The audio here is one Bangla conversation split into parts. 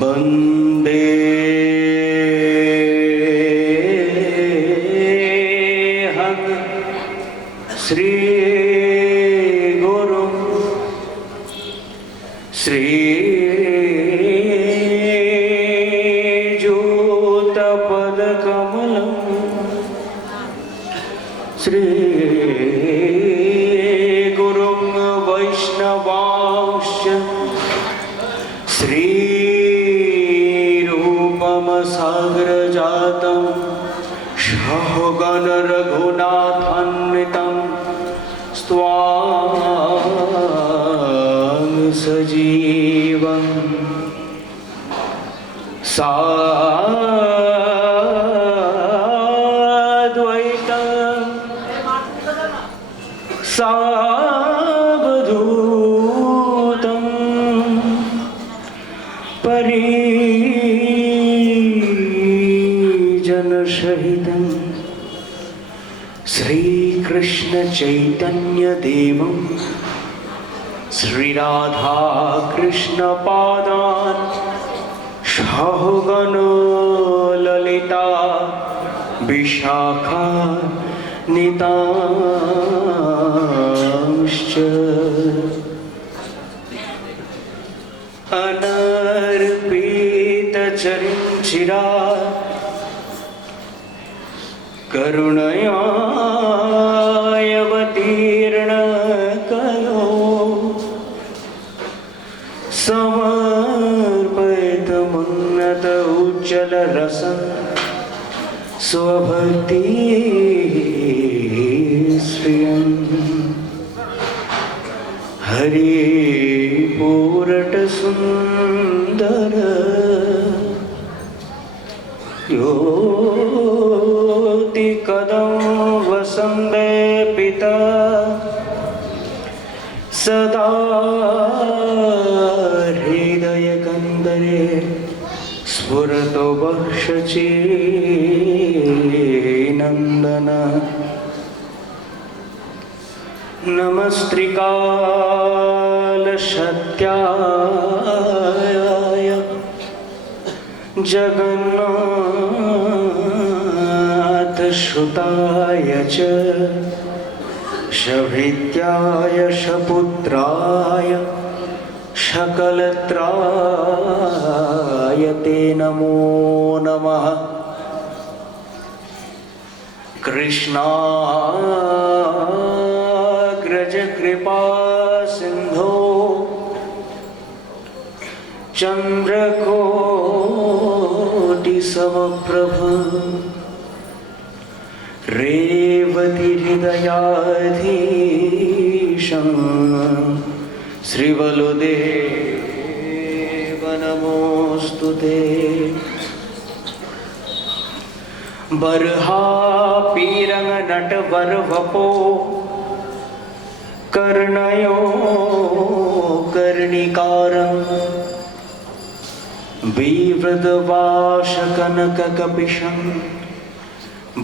वंदे हम श्री गुरु श्री ज्योतपद कमलम श्री गुरुं वैष्णवांश्च श्री साग्रजातं सहगण रघुनाथान्वितं स्वां सजीवं साद्वैतं सावधूतं सहितं श्री कृष्ण चैतन्य देवं श्री राधा कृष्ण पादान् सहगण ललिता विशाखान्वितांश्च अनर्पितचरिञ्चिरात् करुणयावतीर्ण करो समर्पितमुन्नत उज्ज्वल रसं स्वभक्ति श्रियं हरि पूरट सुंदर कदम वसंदे पिता सदा हृदय कंदरे स्फुरतो बक्षचे नंदन नमस्त्रिकाल सत्याय जगन्नाथ श्रुताय च शभृत्याय शपुत्राय शकलत्राय ते नमो नमः। कृष्णाग्रज कृपा सिंधो चंद्रकोटि समप्रभ रेवती हृदयाधीशं श्रीवलुदेव नमोस्तुते। बर्हा पीरंग नटवर वपो कर्णयो कर्णिकारं विवृतवाश कनककपिशं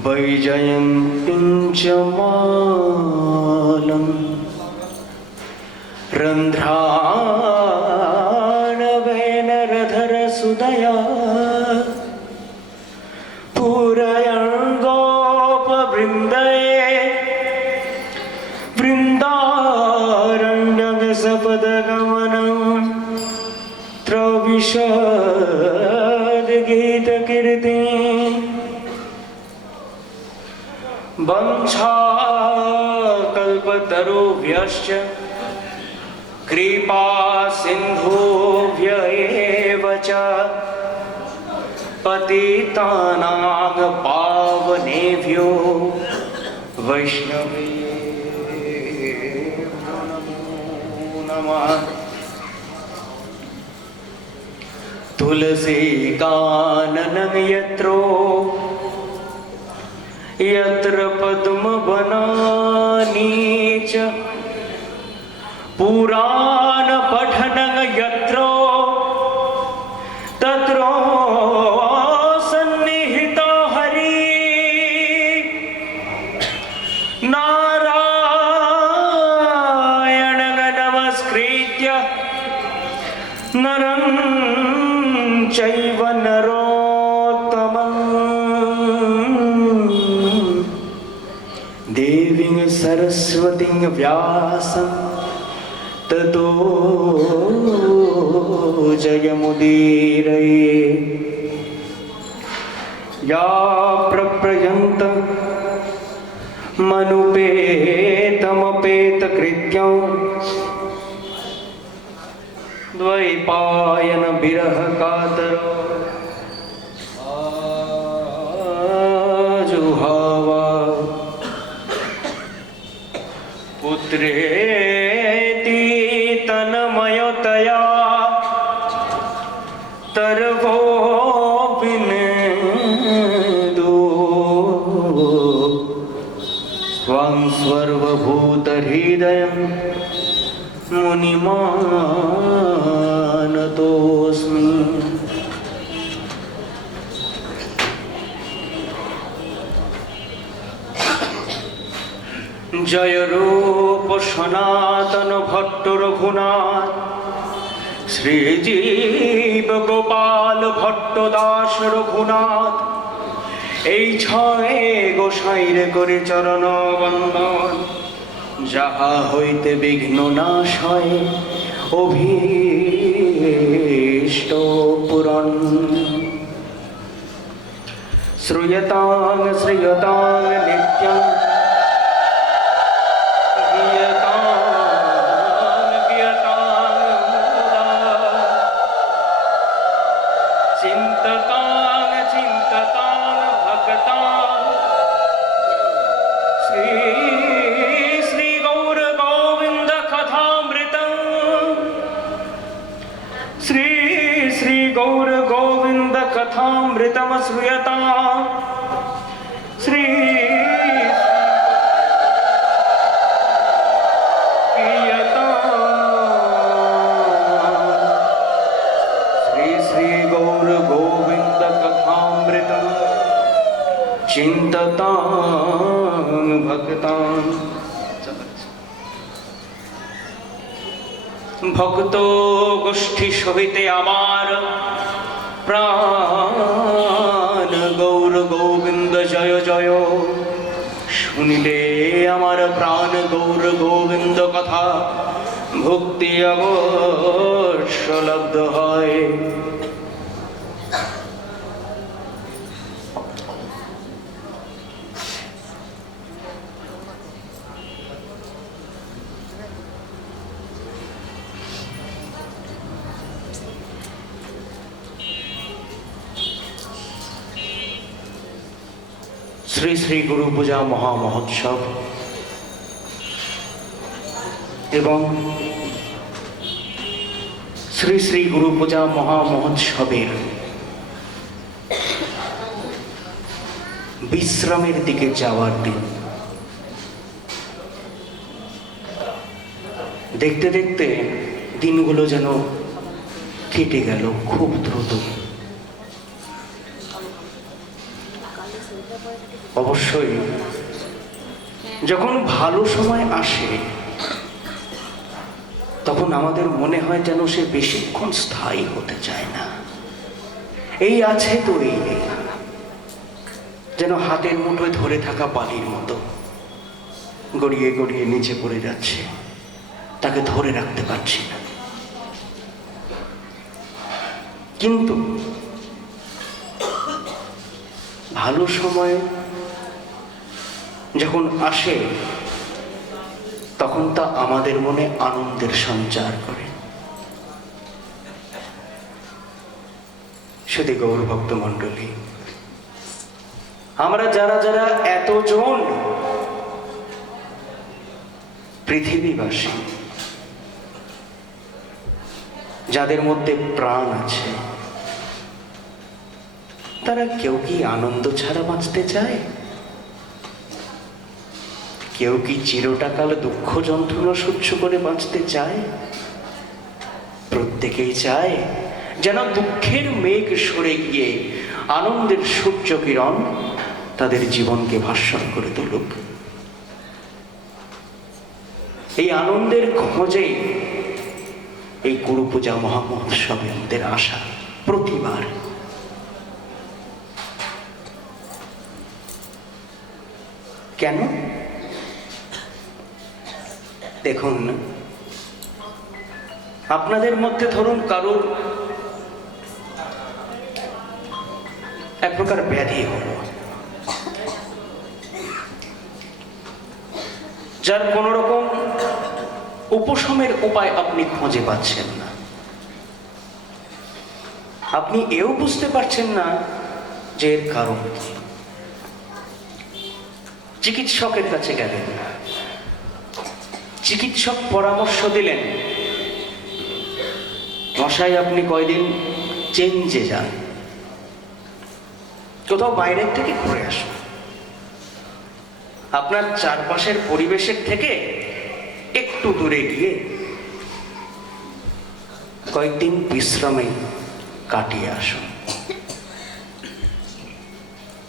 वैजयन्तीं च मालं रन्ध्राणवेनरधर सुदया पूरयङ्गोपवृन्दये वृन्दारण्यसपदगमनं त्रविशद्गीतकीर्ति वंशाकल्पतरुभ्यश्च कृपा सिन्धुभ्य एव च पतितानां पावनेभ्यो वैष्णवेभ्यो नमो नमः। तुलसी काननं यत्र पद्मवनानि च पुराण पठनं यत्र तत्र सन्निहितो हरि नमस्कृत्य नरं चैव नरोत्तमं देवीं सरस्वतीं व्यासं ततो जयमुदीरये या प्रप्रयन्त मनुपेतमपेतकृत्यं द्वैपायन विरह कातरो जुहावा पुत्रेति तन्मयतया तरवो विनेदो स्वं सर्वभूतहृदयं मुनिमानतोऽस्मि। जय रूप सनातन भट्ट रघुनाथ श्रीजीव गोपाल भट्ट दास रघुनाथ এই ছয় গোসাইরে করে চরণ বন্দন যাহা হইতে বিঘ্ন নাশ হয় অভীষ্ট পূরণ। শ্রূয়তাং শ্রীয়তাং নিত্যং कथामृतम श्रूयता श्री श्री गौर गोविंद कथामृतम चिंततां भक्तां भक्त गोष्ठी सहिते आमार प्राण गौर गोविंद जय जय শুনিলে আমার প্রাণ গৌর গোবিন্দ কথা ভক্তি অবশ্য লব্ধ হয়। শ্রী শ্রী গুরু পূজা মহামহোৎসব এবং শ্রী শ্রী গুরু পূজা মহামহোৎসবের বিশ্রামের দিকে যাওয়ার দিন। দেখতে দেখতে দিনগুলো যেন কেটে গেল খুব দ্রুত। অবশ্যই যখন ভালো সময় আসে তখন আমাদের মনে হয় যেন সে বেশিক্ষণ স্থায়ী হতে চায় না। এই আছে তো এই নেই, যেন হাতের মুঠোয় ধরে থাকা বালির মতো গড়িয়ে গড়িয়ে নিচে পড়ে যাচ্ছে, তাকে ধরে রাখতে পারছি না। কিন্তু ভালো সময় যখন আসে তখন তা আমাদের মনে আনন্দের সঞ্চার করে। শুধু গৌর ভক্ত মণ্ডলী, আমরা যারা যারা এতজন পৃথিবীবাসী, যাদের মধ্যে প্রাণ আছে, তারা কেউ কি আনন্দ ছাড়া বাঁচতে চায়? কেউ কি চিরটাকাল দুঃখ যন্ত্রণা সহ্য করে বাঁচতে চায়? প্রত্যেকেই চায় যেন দুঃখের মেঘ সরে গিয়ে আনন্দের সূর্য কিরণ তাদের জীবনকে ভাস্বর করে তুলুক। এই আনন্দের খোঁজে এই গুরু পূজা মহামহোৎসবে আমাদের আসা প্রতিবার। কেন? দেখুন, আপনাদের মধ্যে ধরুন কারোর এক প্রকার ব্যাধি হলো, যার কোন রকম উপশমের উপায় আপনি খুঁজে পাচ্ছেন না। আপনি এও বুঝতে পারছেন না যে এর কারণ কি। চিকিৎসকের কাছে গেলেন, চিকিৎসক পরামর্শ দিলেন, মশাই আপনি কয়দিন চেঞ্জে যান, কোথাও বাইরের থেকে ঘুরে আসুন, আপনার চারপাশের পরিবেশের থেকে একটু দূরে গিয়ে কয়েকদিন বিশ্রামে কাটিয়ে আসুন।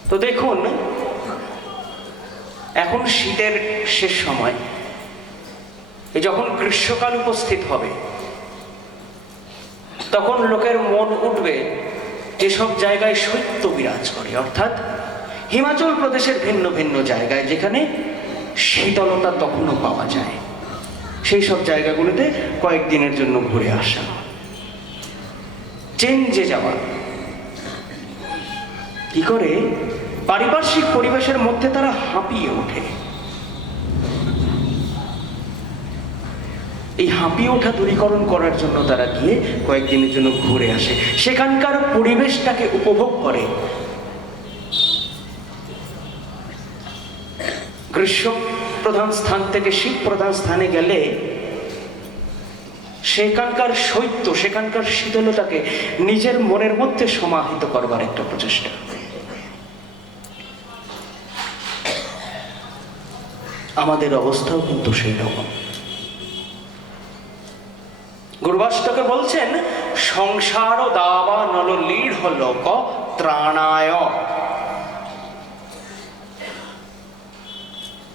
তো দেখুন, এখন শীতের শেষ সময়, যখন গ্রীষ্মকাল উপস্থিত হবে, তখন লোকের মন উঠবে যেসব জায়গায় শৈত্য বিরাজ করে, অর্থাৎ হিমাচল প্রদেশের ভিন্ন ভিন্ন জায়গায় যেখানে শীতলতা তখনও পাওয়া যায়, সেই সব জায়গাগুলোতে কয়েকদিনের জন্য ঘুরে আসা, চেঞ্জে যাওয়া। কি করে? পারিপার্শ্বিক পরিবেশের মধ্যে তারা হাঁপিয়ে ওঠে। এই হাঁপিয়ে ওঠা দূরীকরণ করার জন্য তারা গিয়ে কয়েকদিনের জন্য ঘুরে আসে, সেখানকার পরিবেশটাকে উপভোগ করে। গ্রীষ্ম প্রধান স্থান থেকে শীত প্রধান স্থানে গেলে সেখানকার শৈত্য, সেখানকার শীতলতাকে নিজের মনের মধ্যে সমাহিত করবার একটা প্রচেষ্টা। আমাদের অবস্থাও কিন্তু সেই রকম। গুরুবাষ্টকে বলছেন, সংসার দাবা নল লীঢ় লোক ত্রাণায়।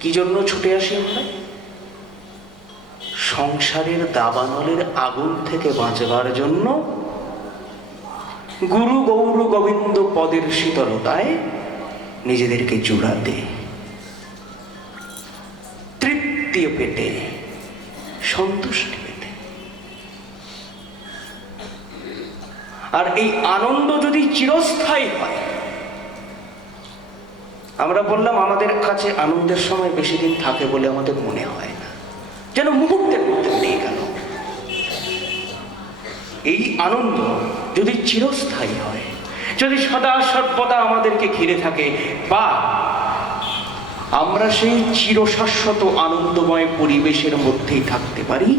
কি জন্য ছুটে আসি আমরা? সংসারের দাবানলের আগুন থেকে বাঁচবার জন্য, গুরু গৌর গোবিন্দ পদের শীতলতায় নিজেদেরকে জুড়াতে, তৃপ্তি পেতে, সন্তুষ্টি পেতে। আর এই আনন্দ যদি চিরস্থায়ী হয়, আমরা বললাম আমাদের কাছে আনন্দের সময় বেশি দিন থাকে বলে আমাদের মনে হয় না, যেন মুহূর্তের মধ্যে দিয়ে গেল। এই আনন্দ যদি চিরস্থায়ী হয়, যদি সদা সর্বদা আমাদেরকে ঘিরে থাকে, বা আমরা সেই চিরশাশ্বত আনন্দময় পরিবেশের মধ্যেই থাকতে পারি,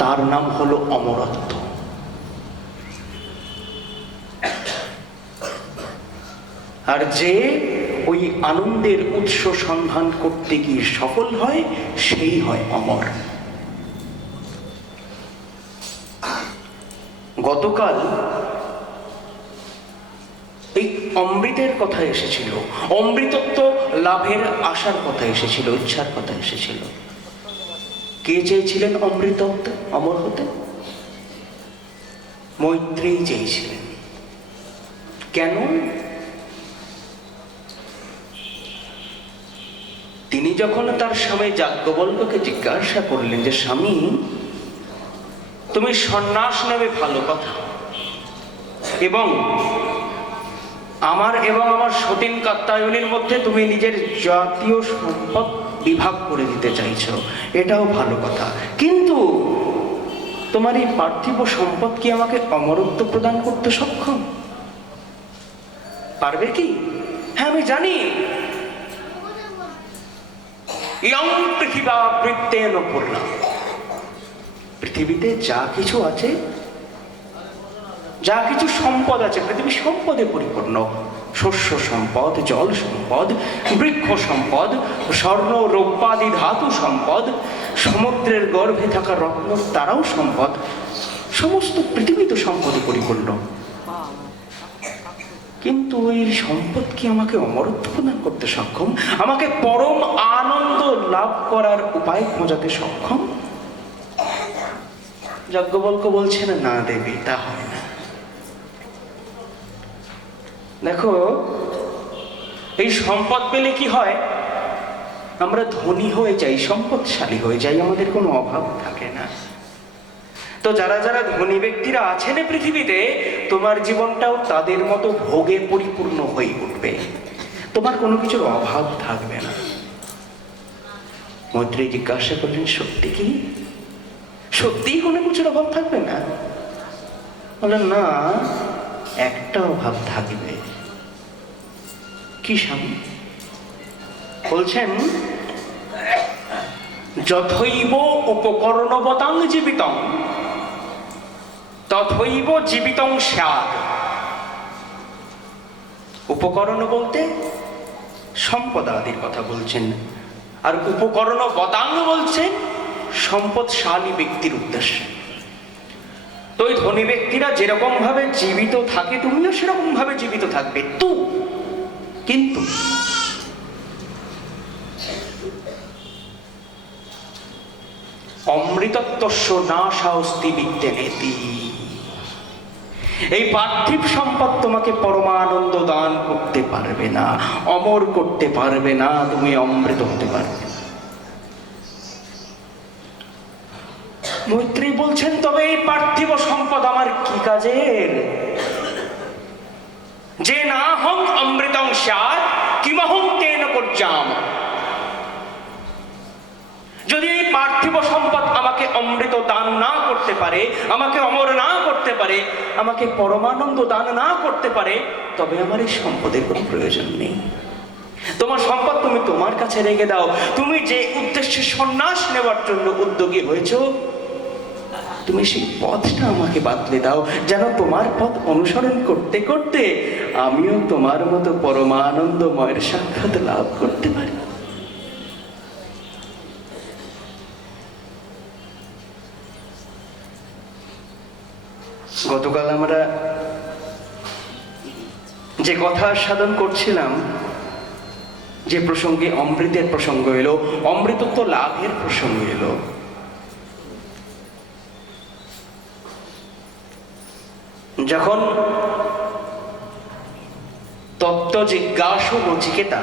তার নাম হলো অমরত্ব। আর যে ওই আনন্দের উৎস সন্ধান করতে গিয়ে সফল হয়, সেই হয় অমর। গতকাল এই অমৃতের কথা এসেছিল, অমৃতত্ব লাভের আশার কথা এসেছিল, ইচ্ছার কথা এসেছিল। কে চেয়েছিলেন অমৃত হতে, অমর হতে? মৈত্রেয়ী চেয়েছিলেন। কেন? তিনি যখন তার স্বামী যাজ্ঞবল্ক্যকে জিজ্ঞাসা করলেন যে, স্বামী তুমি সন্ন্যাস নেবে ভালো কথা, এবং আমার সতীন কাত্যায়নীর মধ্যে তুমি নিজের জাতীয় সম্পদ বিভাগ করে দিতে চাইছো, এটাও ভালো কথা, কিন্তু তোমার এই পার্থিব সম্পদ কি আমাকে অমরত্ব প্রদান করতে সক্ষম? পারবে কি? হ্যাঁ, আমি জানি। পৃথিবীতে যা কিছু আছে, যা কিছু সম্পদ আছে, পৃথিবী সম্পদে পরিপূর্ণ। শস্য সম্পদ, জল সম্পদ, বৃক্ষ সম্পদ, স্বর্ণ রৌপ্যাদি ধাতু সম্পদ, সমুদ্রের গর্ভে থাকা রত্ন তারাও সম্পদ। সমস্ত পৃথিবী তো সম্পদে পরিপূর্ণ, কিন্তু এই সম্পদ কি আমাকে অমরত্ব প্রদান করতে সক্ষম? আমাকে পরম আনন্দ লাভ করার উপায় খোঁজাতে সক্ষম? যজ্ঞবল্ক্য বলছেন না দেবী, তা হয় না। দেখো, এই সম্পদ পেলে কি হয়, আমরা ধনী হয়ে যাই, সম্পদশালী হয়ে যাই, আমাদের কোনো অভাব থাকে না। তো যারা যারা ধনী ব্যক্তিরা আছেন পৃথিবীতে, তোমার জীবনটাও তাদের মতো ভোগে পরিপূর্ণ হয়ে উঠবে, তোমার কোনো কিছুর অভাব থাকবে না। মৈত্রী জিজ্ঞাসা করলেন, সত্যি কি? সত্যিই কোনো কিছুর অভাব থাকবে না? বললেন, না, একটা অভাব থাকবে। কি স্বামী? বলছেন, যথৈব উপকরণবতাং জীবিতং তথৈব জীবিতং স্যাৎ। উপকরণ বলতে সম্পদ আদির কথা বলছেন, আর উপকরণ বতাং বলছেন সম্পদশালী ব্যক্তির উদ্দেশ্যে। তো ওই ধনী ব্যক্তিরা যেরকম ভাবে জীবিত থাকে, তুমিও সেরকম ভাবে জীবিত থাকবে। কিন্তু অমৃতত্বস্য নাশাস্তি বিদ্যেনেতি। এই পার্থিব সম্পদ তোমাকে পরমানন্দ দান করতে পারবে না, অমর করতে পারবে না, তুমি অমৃত হতে পারবে না। মৈত্রী বলছেন, তবে এই পার্থিব সম্পদ আমার কি কাজের? যে না হং অমৃতং স্যাৎ কিমহং তেন পর্যাম। যদি এই পার্থিব সম্পদ আমাকে অমৃত দান না করতে পারে, আমাকে অমর না করতে পারে, আমাকে পরমানন্দ দান না করতে পারে, তবে আমার এই সম্পদের কোনো প্রয়োজন নেই। তোমার সম্পদ তুমি তোমার কাছে রেখে দাও। তুমি যে উদ্দেশ্যে সন্ন্যাস নেওয়ার জন্য উদ্যোগী হয়েছ, তুমি সেই পথটা আমাকে বাতলে দাও, যেন তোমার পথ অনুসরণ করতে করতে আমিও তোমার মতো পরমানন্দময়ের সাক্ষাৎ লাভ করতে পারি। গতকাল আমরা যে কথা সাধন করছিলাম, যে প্রসঙ্গে অমৃতের প্রসঙ্গ এলো, অমৃতত্ব লাভের প্রসঙ্গ এলো, যখন তত্ত্ব জিজ্ঞাসু নচিকেতা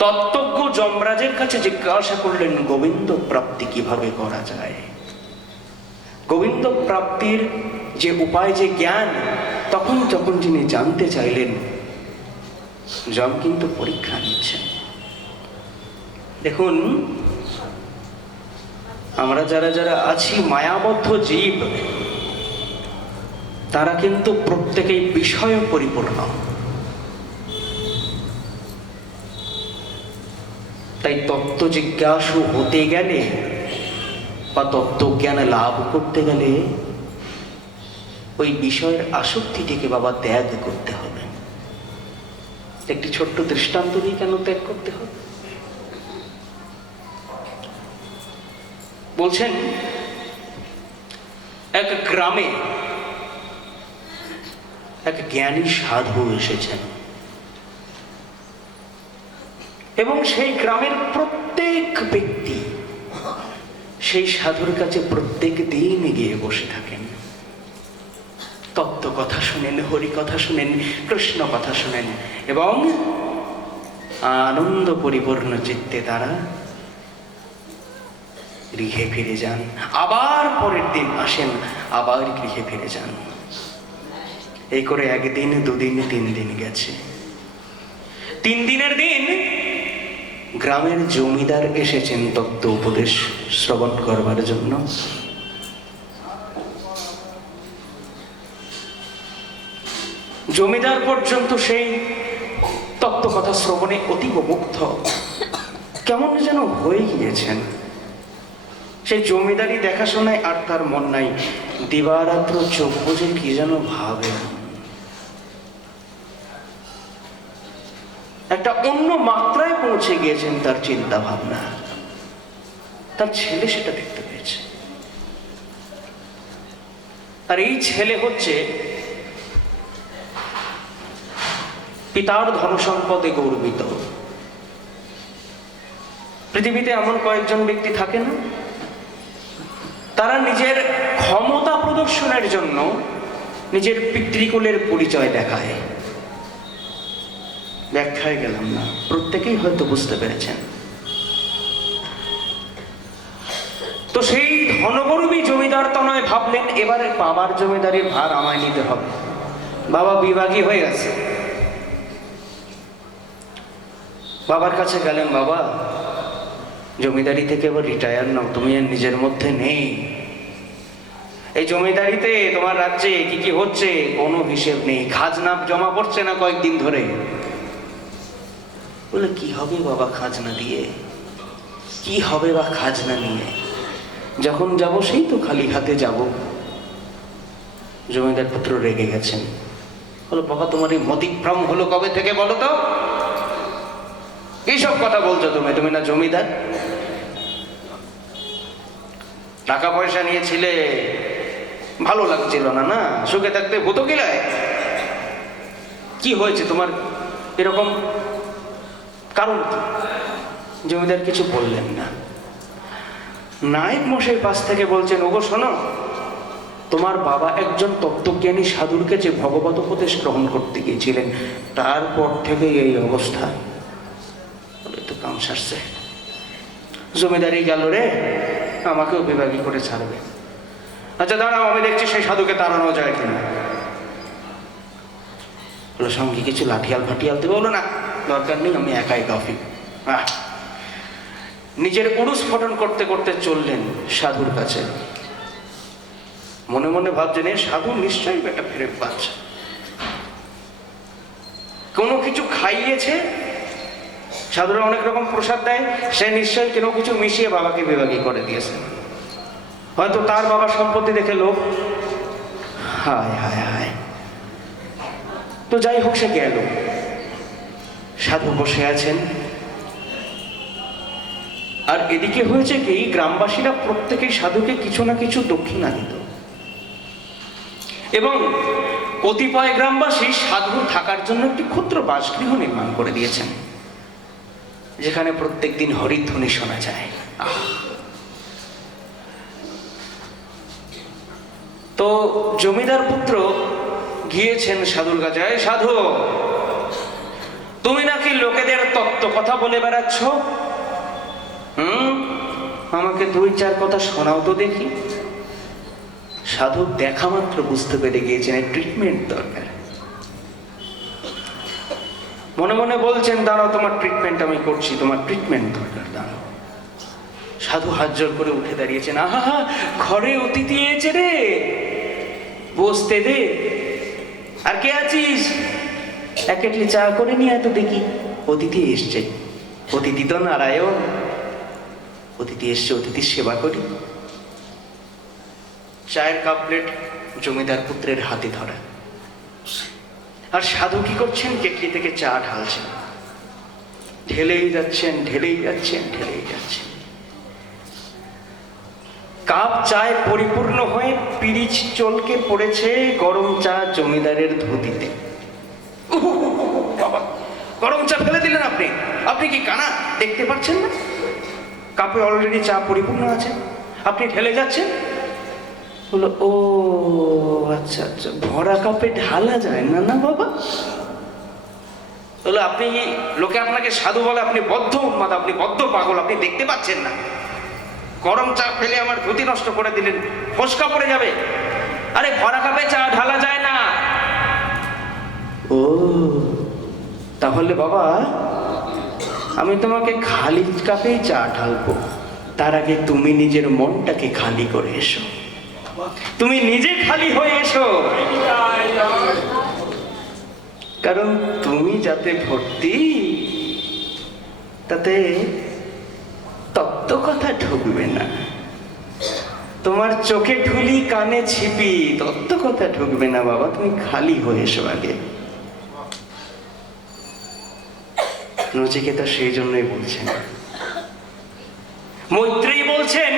তত্ত্বজ্ঞ যমরাজের কাছে জিজ্ঞাসা করলেন, গোবিন্দ প্রাপ্তি কিভাবে করা যায়? গোবিন্দ প্রাপ্তির যে উপায়, যে জ্ঞান, তখন যখন যিনি জানতে চাইলেন, যম কিন্তু পরীক্ষা নিচ্ছেন। দেখুন, আমরা যারা যারা আছি মায়াবদ্ধ জীব, তারা কিন্তু প্রত্যেকেই বিষয় পরিপূর্ণ। তাই তত্ত্ব জিজ্ঞাসু হতে গেলে বা তত্ত্বজ্ঞান লাভ করতে গেলে ওই বিষয়ের আসক্তিটিকে বাবা ত্যাগ করতে হবে। একটি ছোট্ট দৃষ্টান্ত দিয়ে কেন ত্যাগ করতে হবে? বলছেন, এক গ্রামে এক জ্ঞানী সাধু এসেছেন এবং সেই গ্রামের প্রত্যেক ব্যক্তি সেই সাধুর কাছে প্রত্যেক দিন গিয়ে বসে থাকেন, তত্ত্ব কথা শুনেন, হরি কথা শুনেন, কৃষ্ণ কথা শুনেন এবং আনন্দ পরিপূর্ণ চিত্তে তারা গৃহে ফিরে যান। আবার পরের দিন আসেন, আবার গৃহে ফিরে যান। এই করে একদিন, দুদিন, 3 দিন গেছে। 3 দিনের দিন গ্রামের জমিদার এসেছেন তত্ত্ব উপদেশ শ্রবণ করবার জন্য। জমিদার পর্যন্ত সেই তত্ত্ব কথা শ্রবণে অতীব মুগ্ধ, কেমন যেন হয়ে গিয়েছেন। সেই জমিদারি দেখাশোনায় আর তার মন নাই, দিবারাত্র চোখ বুঝে কি যেন ভাবে, একটা অন্য মাত্রায় পৌঁছে গিয়েছেন তার চিন্তা ভাবনা। তার ছেলে সেটা দেখতে পেয়েছে, আর এই ছেলে হচ্ছে পিতার ধনসম্পদে গর্বিত। পৃথিবীতে এমন কয়েকজন ব্যক্তি থাকে না, তারা নিজের ক্ষমতা প্রদর্শনের জন্য নিজের পিতৃকুলের পরিচয় দেখায়। ব্যাখ্যায় গেলাম না, প্রত্যেকেই হয়তো বুঝতে পেরেছেন। তো সেই ধনগর্বী জমিদার তনয় ভাবলেন এবারে বাবার জমিদারির ভার আমায় নিতে হবে। বাবা বিভাগী হয়ে গেছে। বাবার কাছে গেলেন, বাবা জমিদারি থেকে এবার রিটায়ার নাও, তুমি আর নিজের মধ্যে নেই। এই জমিদারিতে তোমার রাজ্যে কি কি হচ্ছে কোনো হিসেব নেই, খাজনা জমা পড়ছে না কয়েকদিন ধরে। বলে কি হবে বাবা খাজনা দিয়ে, কি হবে বা খাজনা নিয়ে, যখন যাব সেই তো খালি হাতে যাব। জমিদার পুত্র রেগে গেছেন, বলো বাবা তোমার এই মতিভ্রম হলো কবে থেকে বলো তো, এইসব কথা বলছো তুমি, তুমি না জমিদার? টাকা পয়সা নিয়েছিলে, ভালো লাগছিল না, না সুখে থাকতে হতো কিলায়, কি হয়েছে তোমার এরকম কারণ কি? জমিদার কিছু বললেন না। নায়েক মশাই পাশ থেকে বলছেন, ওগো শোনো, তোমার বাবা একজন তত্ত্বজ্ঞানী সাধুর কাছে ভগবত উপদেশ গ্রহণ করতে গিয়েছিলেন, তারপর থেকে এই অবস্থা। তো কাম সারছে, জমিদারি গেল রে, আমাকেও বিভাগী করে ছাড়বে। আচ্ছা দাঁড়াও, আমি দেখছি সেই সাধুকে তাড়ানো যায় কিনা। বলো সঙ্গে কিছু লাঠিয়াল ফাটিয়াল দেবে? বলো না দরকার নেই, আমি একাই কাফি। নিজের উড়ুস ফটন করতে করতে চললেন সাধুর কাছে। মনে মনে ভাবছেন এ সাধু নিশ্চয়ই বেটা ফেরে পাচ্ছে, কোনো কিছু খাইয়েছে, সাধুরা অনেক রকম প্রসাদ দেয়, সে নিশ্চয়ই কোনো কিছু মিশিয়ে বাবাকে বিভাগী করে দিয়েছে। হয়তো তার বাবার সম্পত্তি দেখে লোক, হায় হায় হায়। তো যাই হোক, সে গেল। সাধু বসে আছেন, আর এদিকে হয়েছে কি, গ্রামবাসীরা প্রত্যেকেই সাধুকে কিছু না কিছু দক্ষিণা দিত, এবং কতিপয় গ্রামবাসী সাধু থাকার জন্য একটি ক্ষুদ্র বাসগৃহ নির্মাণ করে দিয়েছেন, যেখানে প্রত্যেক দিন হরিধ্বনি শোনা যায়। তো জমিদার পুত্র গিয়েছেন সাধুর কাছে, সাধু তুমি নাকি লোকেদের তত্ত্ব কথা বলে বেড়াচ্ছ, আমাকে দুই চার কথা শোনাও তো দেখি। সাধু দেখা মাত্র বুঝতে পেরে গিয়েছেন ট্রিটমেন্ট দরকার। মনে মনে বলছেন, দাঁড়াও তোমার ট্রিটমেন্ট আমি করছি, তোমার ট্রিটমেন্ট দরকার, দাঁড়াও। সাধু হাত জোর করে উঠে দাঁড়িয়েছেন, আহা ঘরে অতিথি এসেছে রে, বসতে দে। আর কে আছিস, এক কেটলি চা করে নিয়ে এত দেখি। অতিথি এসছে, অতিথি তো নারায়ণ, অতিথি এসছে, অতিথির সেবা করি। চায়ের কাপ প্লেট জমিদার পুত্রের হাতে ধরা, আর সাধু কি করছেন, কেটলি থেকে চা ঢালছেন, ঢেলেই যাচ্ছেন, ঢেলেই যাচ্ছেন, ঢেলেই যাচ্ছেন। কাপ চায় পরিপূর্ণ হয়ে পিরিচ চলকে পড়েছে গরম চা জমিদারের ধুতিতে। বাবা, গরম চা ফেলে দিলেন আপনি, আপনি কি কানা দেখতে পাচ্ছেন না? কাপে অলরেডি চা পরিপূর্ণ আছে, আপনি ঢেলে যাচ্ছেন। বললো, ও আচ্ছা আচ্ছা, ভরা কাপে ঢালা যায় না, না বাবা। বললো, আপনি লোকে আপনাকে সাধু বলে, আপনি বদ্ধ উন্মাদ, আপনি বদ্ধ পাগল, আপনি দেখতে পাচ্ছেন না? গরম চা ফেলে আমার ধুতি নষ্ট করে দিলেন, ফসকা পড়ে যাবে। আরে ভরা কাপে চা ঢালা যায় না। ও তাহলে বাবা, আমি তোমাকে খালি কাপেই চা ঢালবো, তার আগে তুমি নিজের মনটাকে খালি করে এসো, তুমি নিজে খালি হয়ে এসো, কারণ তুমি যাতে ভর্তি, তাতে তত্ত্ব কথা ঢুকবে না। তোমার চোখে ঢুলি, কানে ছিপি, তত্ত্ব কথা ঢুকবে না বাবা, তুমি খালি হয়ে এসো আগে। নচিকেতা সেই জন্যই বলছেন, মৈত্রেয়ী বলছেন,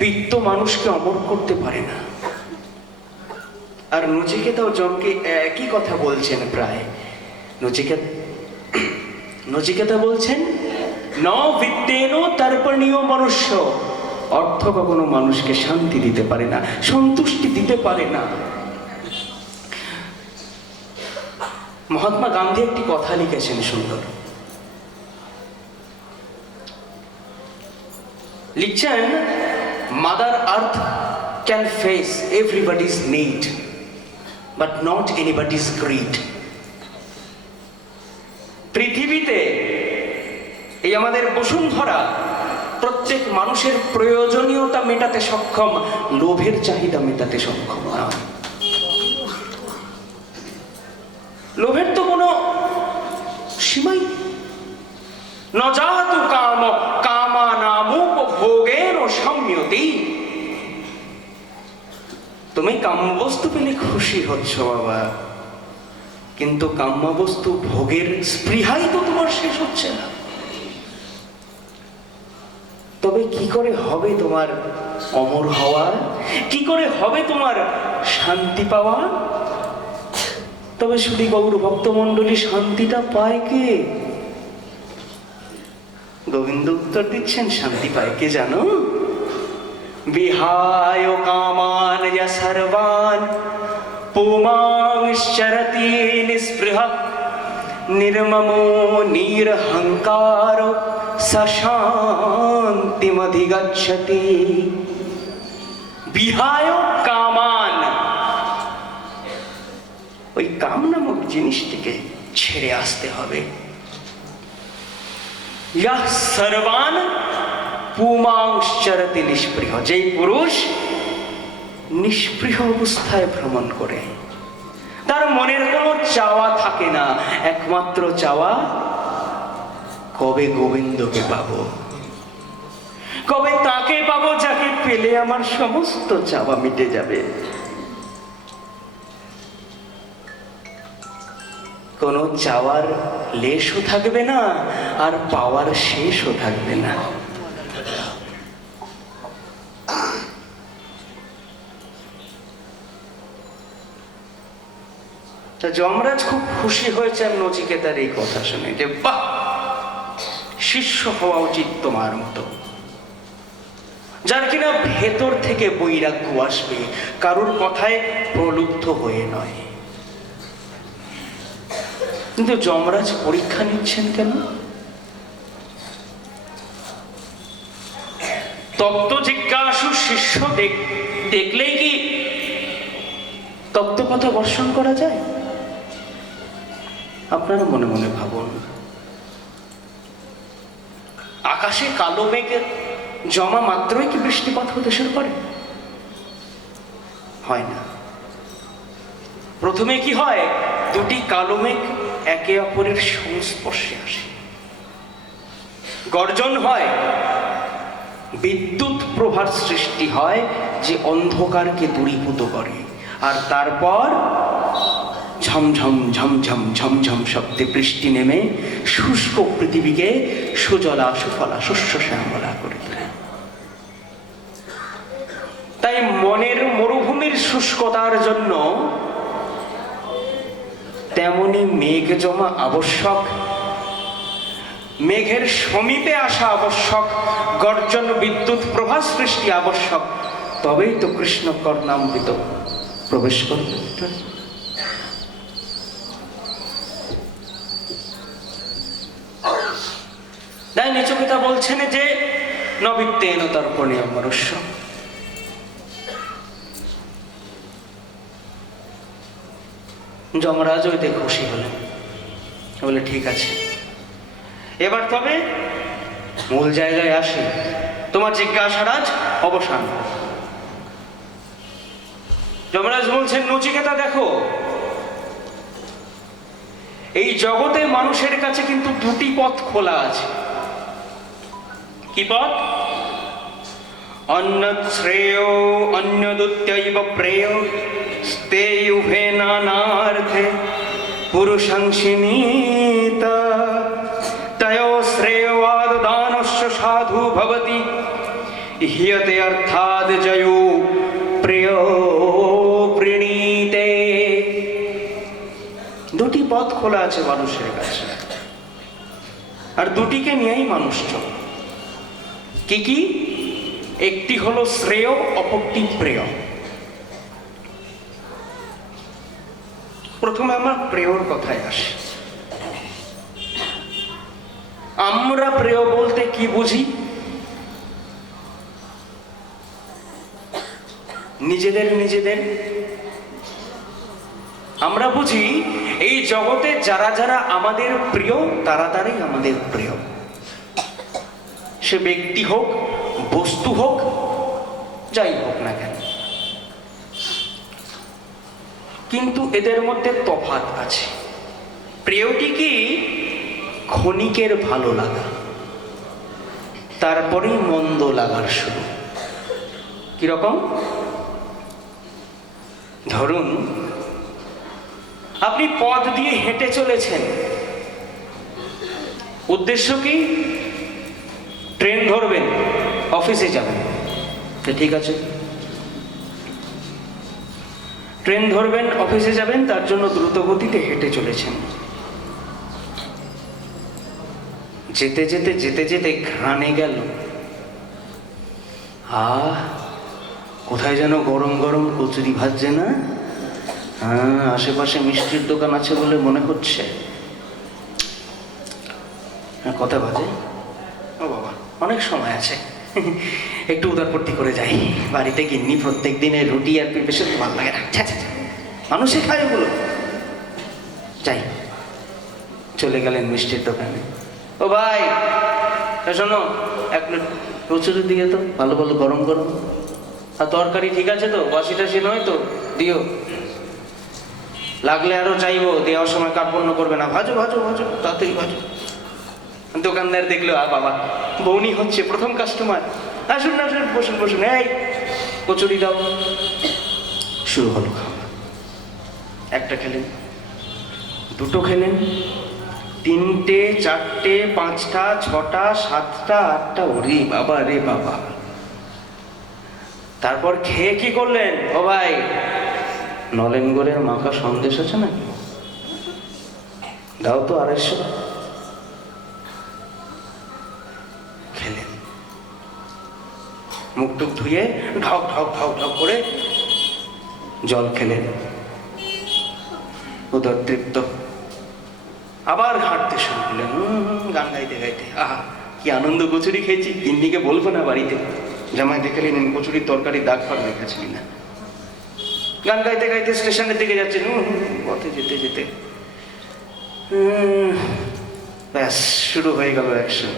বিত্ত মানুষকে অমর করতে পারে না। আর নচিকেতাও জমকে একই কথা বলছেন প্রায়। নচিকেতা বলছেন, ন বিত্তেন তর্পণীয় মনুষ্য অর্থ কখনো মানুষকে শান্তি দিতে পারে না, সন্তুষ্টি দিতে পারে না। মহাত্মা গান্ধী একটি কথা লিখেছেন সুন্দর, লিখছেন, mother earth can face everybody's need but not anybody's grid. পৃথিবীতে এই আমাদের বসুন্ধরা প্রত্যেক মানুষের প্রয়োজনীয়তা মেটাতে সক্ষম, লোভের চাহিদা মেটাতে সক্ষম না। লোভের তো কোনো সীমাই ন জাতু কাম কামানামুপভোগেন সম্যতি। তুমি কাম্যবস্তু পেলে খুশি হচ্ছ বাবা, কিন্তু কাম্যবস্তু ভোগের স্পৃহাই তো তোমার শেষ হচ্ছে না। তবে কি করে হবে তোমার অমর হওয়া? কি করে হবে তোমার শান্তি পাওয়া? তবে শুধু গৌর ভক্তমণ্ডলী শান্তিটা পায় কে? গোবিন্দ উত্তর দিচ্ছেন, শান্তি পায় কে জানো? বিহায় কামান সর্বান পুমাংশ্চরতি নিস্পৃহ নির্মমো নিরহংকার শান্তিমধিগচ্ছতি। বিহায় কামান, ওই কাম নামক জিনিসটিকে ছেড়ে আসতে হবে। ইহ সর্বান পুমাংশ্চরতি নিস্পৃহ, যেই পুরুষ নিষ্পৃহ অবস্থায় ভ্রমণ করে, তার মনের কোনো চাওয়া থাকে না, একমাত্র চাওয়া কবে গোবিন্দকে পাবো, কবে তাকে পাবো যাকে পেলে আমার সমস্ত চাওয়া মিটে যাবে। কোনো চাওয়ার লেশও থাকবে না, আর পাওয়ার শেষও থাকবে না। যমরাজ খুব খুশি হয়েছেন নচিকেতার এই কথা শুনে, যে বাহ, শিষ্য হওয়া উচিত তোমার মতো, যার কিনা ভেতর থেকে বৈরাগ্য আসবে, কারোর কথায় প্রলুব্ধ হয়ে নয়। কিন্তু যমরাজ পরীক্ষা নিচ্ছেন কেন? তত্ত্ব জিজ্ঞাসু শিষ্য দেখলেই কি তত্ত্ব কথা বর্ষণ করা যায়? আপনারা মনে মনে ভাবুন, আকাশে কালো মেঘের জমা মাত্রই কি বৃষ্টিপাত হতে শুরু করে? হয় না। প্রথমে কি হয়? দুটি কালো মেঘ একে অপরের সংস্পর্শে আসে, গর্জন হয়, বিদ্যুৎ প্রভার সৃষ্টি হয়, যে অন্ধকারকে দূরীভূত করে, আর তারপর ঝমঝম ঝমঝম ঝমঝম শব্দে বৃষ্টি নেমে শুষ্ক পৃথিবীকে সুজলা সুফলা শস্য শ্যামলা করে তোলে। তাই মনের মরুভূমির শুষ্কতার জন্য তেমনি মেঘ জমা আবশ্যক, মেঘের সমীপে আসা আবশ্যক, গর্জন বিদ্যুৎ প্রভা সৃষ্টি আবশ্যক, তবেই তো কৃষ্ণ কর্ণামৃত প্রবেশ করবে। তাই নিচকিতা বলছেন যে নবিত্তেন তর্পণীয় মনুষ্য। যমরাজ ওইতে খুশি হলেন, বলে ঠিক আছে, এবার তবে মূল জায়গায় আসে, তোমার জিজ্ঞাসার আজ অবসান। যমরাজ বলছেন, নচিকেতা দেখো, এই জগতে মানুষের কাছে কিন্তু দুটি পথ খোলা আছে। কি পথ? অন্যৎ শ্রেয় অন্যদুত্যৈব প্রেয় স্তে উভে নানার্থে পুরুষাংশিনীত তয়ো শ্রেয়বাদ দানস্য সাধু ভবতি হিয়তে অর্থাৎ জয়ো প্রিয় প্রীণীতে। দুটি পথ খোলা আছে মানুষের কাছে, আর দুটিকে নিয়েই মানুষ চলে। কি কি? একটি হলো শ্রেয়, অপরটি প্রেয়। প্রথমে আমরা প্রেয়র কথায় আসি। আমরা প্রেয় বলতে কি বুঝি? নিজেদের আমরা বুঝি এই জগতে যারা যারা আমাদের প্রিয় তারা তারাই আমাদের প্রিয়। সে ব্যক্তি হোক, বস্তু হোক, যাই হোক না কেন। কিন্তু এদের মধ্যে তফাৎ আছে। প্রিয়টি কি ক্ষণিকের ভালো লাগা, তারপরেই মন্দ লাগার শুরু। কিরকম? ধরুন আপনি পথ দিয়ে হেঁটে চলেছেন, উদ্দেশ্য কি? ট্রেন ধরবেন, অফিসে যাবেন। ঠিক আছে, ট্রেন ধরবেন, অফিসে যাবেন, তার জন্য দ্রুত গতিতে হেঁটে চলেছেন। যেতে যেতে যেতে যেতে ঘ্রাণে গেল, কোথায় যেন গরম গরম কচুরি ভাজছে না? হ্যাঁ, আশেপাশে মিষ্টির দোকান আছে বলে মনে হচ্ছে। কত বাজে? ও বাবা, অনেক সময় আছে, একটু উদারপট্টি করে যাই। বাড়িতে গিন্নি প্রত্যেক দিনের রুটি আর পেঁপে সেদ্ধ ভালো লাগে না, মানুষে খায় ওগুলো। যাই, চলে গেলেন মিষ্টির দোকানে। ও ভাই, শোনো, এক প্লেট কচুরি দিয়ে তো, ভালো ভালো গরম গরম। আর তরকারি ঠিক আছে তো? বাসি টাসি নয় তো? দিও, লাগলে আরো চাইবো, দেওয়ার সময় কার্পণ্য করবে না। ভাজো ভাজো ভাজো, তাড়াতাড়ি ভাজো। দোকানদার দেখলো, বাবা বৌনি হচ্ছে, প্রথম কাস্টমার, আসুন না, আসুন, বসুন বসুন, এই কচুরি দাও। শুরু হলো খাওয়া। একটা খেলেন, দুটো খেলেন, তিনটে, চারটে, পাঁচটা, ছটা, সাতটা, আটটা, ওরে বাবা রে বাবা। তারপর খেয়ে কি করলেন? ও ভাই, নলেন গোলের মাখা সন্দেশ আছে না, দাও তো 250। খেলেন, মুখ টুক ধুয়ে ঢক ঢক ঢক ঢক করে জল খেলেন, উদর তৃপ্ত। আবার হাঁটতে শুরু করলেন, গান গাইতে গাইতে। আহা, কি আনন্দ, কচুরি খেয়েছি, গিন্নিকে বলবো না বাড়িতে। জামাই দেখে নিলেন কচুরির তরকারি দাগ ফাগ রেখেছি না। গান গাইতে গাইতে স্টেশনের দিকে যাচ্ছেন, পথে যেতে যেতে ব্যাস শুরু হয়ে গেল অ্যাকশন।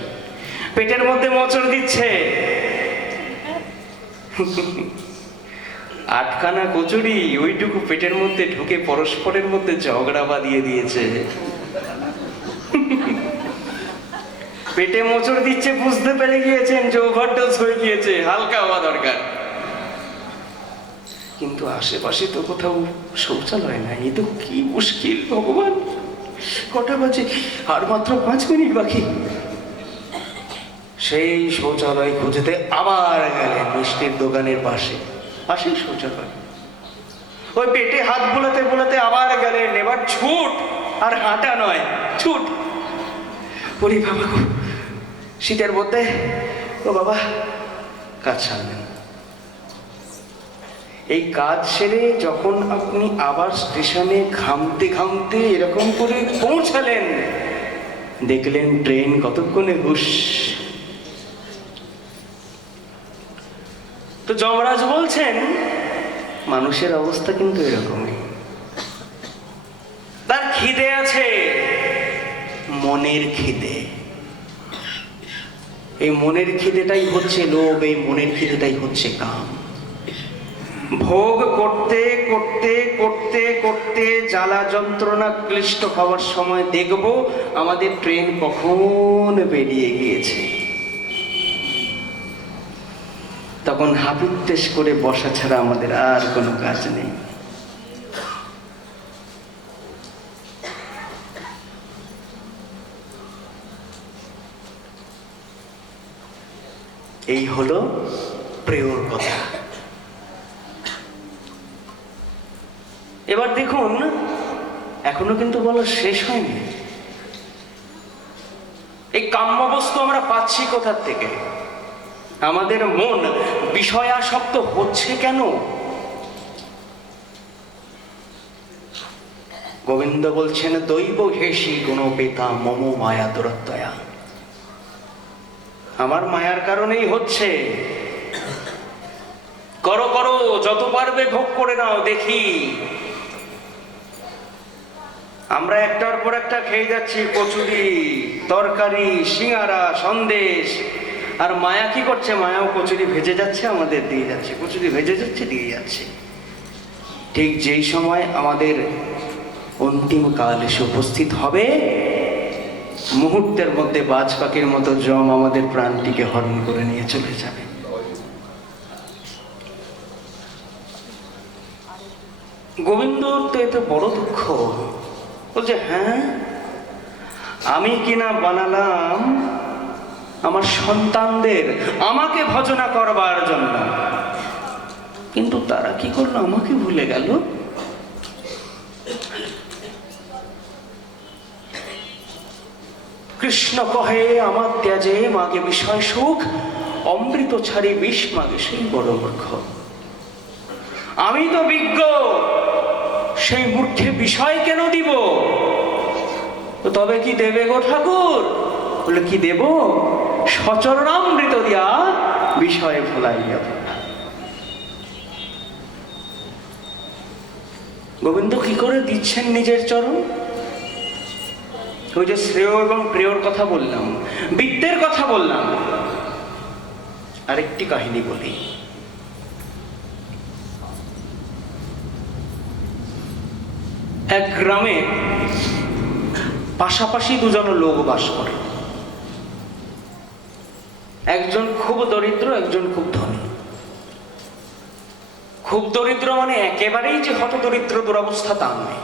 পেটের মধ্যে মোচড় দিচ্ছে, 8খানা কচুরি ওইটুকু পেটের মধ্যে ঢুকে পরস্পরের মধ্যে ঝগড়া বাঁধিয়ে দিয়েছে। পেটে মোচড় দিচ্ছে, বুঝতে পেরে গিয়েছেন যে ওভারডোজ হয়ে গিয়েছে, হালকা হওয়া দরকার। কিন্তু আশেপাশে তো কোথাও শৌচালয় নাই। এ তো কি মুশকিল ভগবান! কটা বাজে? আর মাত্র 5 মিনিট বাকি। সেই শৌচালয় খুঁজতে আবার গেলেন মিষ্টির দোকানের পাশেই শৌচালয়। ওই পেটে হাত বোলাতে বোলাতে আবার গেলেন। এবার ছুট, আর হাঁটা নয়, ছুট। বলি বাবা গো, শীতের মধ্যে, ও বাবা, কাজ সারলেন। এই কাজ সেরে যখন আপনি আবার স্টেশনে ঘামতে ঘামতে এরকম করে পৌঁছালেন, দেখলেন ট্রেন কতক্ষণে হুশ। তো যমরাজ বলছেন, মানুষের অবস্থা কিন্তু এরকমই। তার খিদে আছে, মনের খিদে। এই মনের খিদেটাই হচ্ছে লোভ, এই মনের খিদেটাই হচ্ছে কাম। ভোগ করতে করতে করতে করতে জ্বালা যন্ত্রণা ক্লিষ্ট হওয়ার সময় দেখব আমাদের ট্রেন কখন বেরিয়ে গিয়েছে। তখন হাপিত্তেশ করে বসা ছাড়া আমাদের আর কোনো কাজ নেই। এই হলো প্রেয়র কথা। এবার দেখুন, এখনো কিন্তু বলা শেষ হয়নি। এই কাম্য বস্তু আমরা পাচ্ছি কোথার থেকে? আমাদের মন বিষয়াসক্ত হচ্ছে কেন? গোবিন্দ বলছেন দৈব হেসি গুণপেতা মম মায়া দুরত্যয়া। আমার মায়ার কারণেই হচ্ছে। করো করো, যত পারবে ভোগ করে নাও দেখি। আমরা একটার পর একটা খেয়ে যাচ্ছি, কচুরি, তরকারি, সিঙ্গারা, সন্দেশ। আর মায়া কি করছে? মায়াও কচুরি ভেজে যাচ্ছে, আমাদের দিয়ে যাচ্ছে, কচুরি ভেজে যাচ্ছে, দিয়ে যাচ্ছে। ঠিক যেই সময় আমাদের অন্তিম কাল এসে উপস্থিত হবে, মুহূর্তের মধ্যে বাজ পাখির মতো জম আমাদের প্রাণটিকে হরণ করে নিয়ে চলে যাবে। গোবিন্দর তো এতে বড় দুঃখ। বলছে হ্যাঁ, আমি কিনা বানালাম আমার সন্তানদের আমাকে ভজনা করবার জন্য, কিন্তু তারা কি করলো? আমাকে ভুলে গেল। কৃষ্ণ কহে আমার ত্যাজে মাগে বিষয় সুখ, অমৃত ছাড়ি বিষ মাগে সেই বড় মূর্খ। আমি তো বিজ্ঞ, সেই মূর্খে বিষয় কেন দিব? তবে কি দেবে গো ঠাকুর? বলে কি দেব? সচরণামৃত দিয়া বিষয় ভোলাইয়া। গোবিন্দ কি করে দিচ্ছেন নিজের চরণ? ওই যে শ্রেয় এবং প্রিয়র কথা বললাম, বিদ্যের কথা বললাম, আরেকটি কাহিনী বলি। এক গ্রামে পাশাপাশি দুজন লোক বাস করে। একজন খুব দরিদ্র, একজন খুব ধনী। খুব দরিদ্র মানে একেবারেই যে হত দরিদ্র দুরবস্থা তা নয়,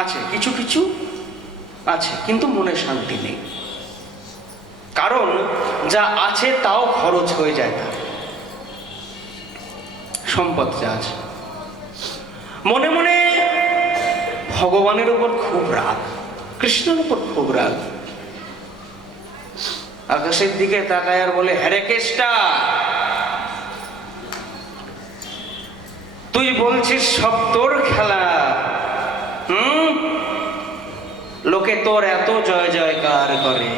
আছে কিছু কিছু আছে, কিন্তু মনে শান্তি নেই। কারণ যা আছে তাও খরচ হয়ে যায় তার, সম্পদ যা আছে। মনে মনে ভগবানের উপর খুব রাগ, কৃষ্ণের উপর খুব রাগ। আকাশের দিকে তাকায় আর বলে, হ্যারে কেষ্টা, তুই বলছিস সব তোর খেলা, লোকে তোর এত জয় জয়কার করে,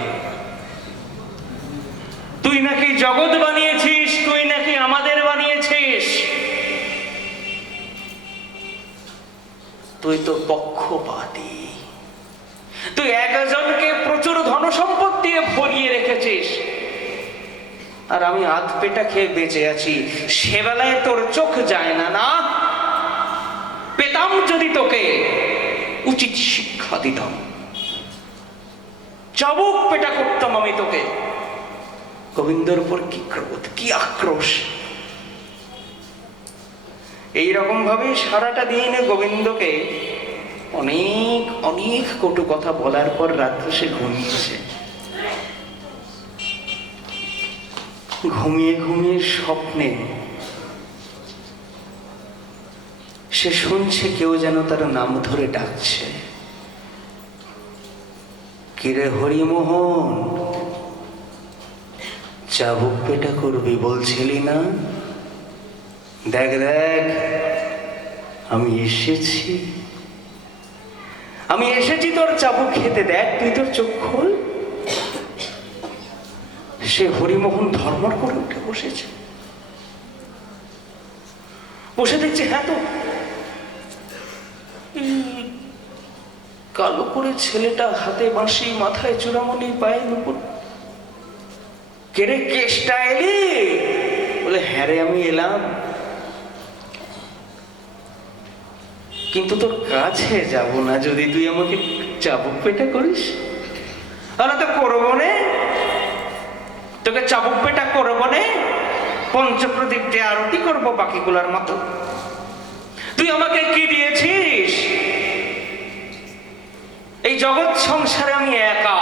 তুই নাকি জগৎ বানিয়েছিস, তুই নাকি আমাদের বানিয়েছিস, তুই তো পক্ষপাতী, তুই একজনকে প্রচুর ধনসম্পদ দিয়ে ভরিয়ে রেখেছিস, আর আমি আধ পেটা খেয়ে বেঁচে আছি। সে বেলায় তোর চোখ যায় না? না, পেতাম যদি তোকে উচিত শিক্ষা দিতাম, চাবুক পেটা করতাম আমি তোকে। গোবিন্দর উপর কি ক্রোধ, কি আক্রোশ! এইরকম ভাবে সারাটা দিন গোবিন্দকে অনেক অনেক কটু কথা বলার পর রাত্রে সে ঘুমিয়েছে। ঘুমিয়ে ঘুমিয়ে স্বপ্নে সে শুনছে কেউ যেন তার নাম ধরে ডাকছে, কিরে হরিমোহন, চাবুক পেটা করবি বলছিলি না? দেখ দেখ, আমি এসেছি, আমি এসেছি তোর চাবুক খেতে, দেখ তুই তোর চোখ খোল। সে হরিমোহন ধর্মর করে উঠে বসেছে, বসে দেখছে হ্যাঁ তো কালো করে ছেলেটা, হাতে বাঁশি, মাথায় চূড়ামণি, পায়ে নুপুর। কেরে কেষ্টা এলি? বলে হ্যাঁ রে আমি এলাম, কিন্তু তোর কাছে যাব না যদি তুই আমাকে চাবুক পেটা করিস। তাহলে তো করবো নে, তোকে চাবুক পেটা করবো নে, পঞ্চপ্রদীপ দিয়ে আরতি করবো বাকিগুলার মতো। তুই আমাকে কি দিয়েছিস? এই জগৎ সংসারে আমি একা,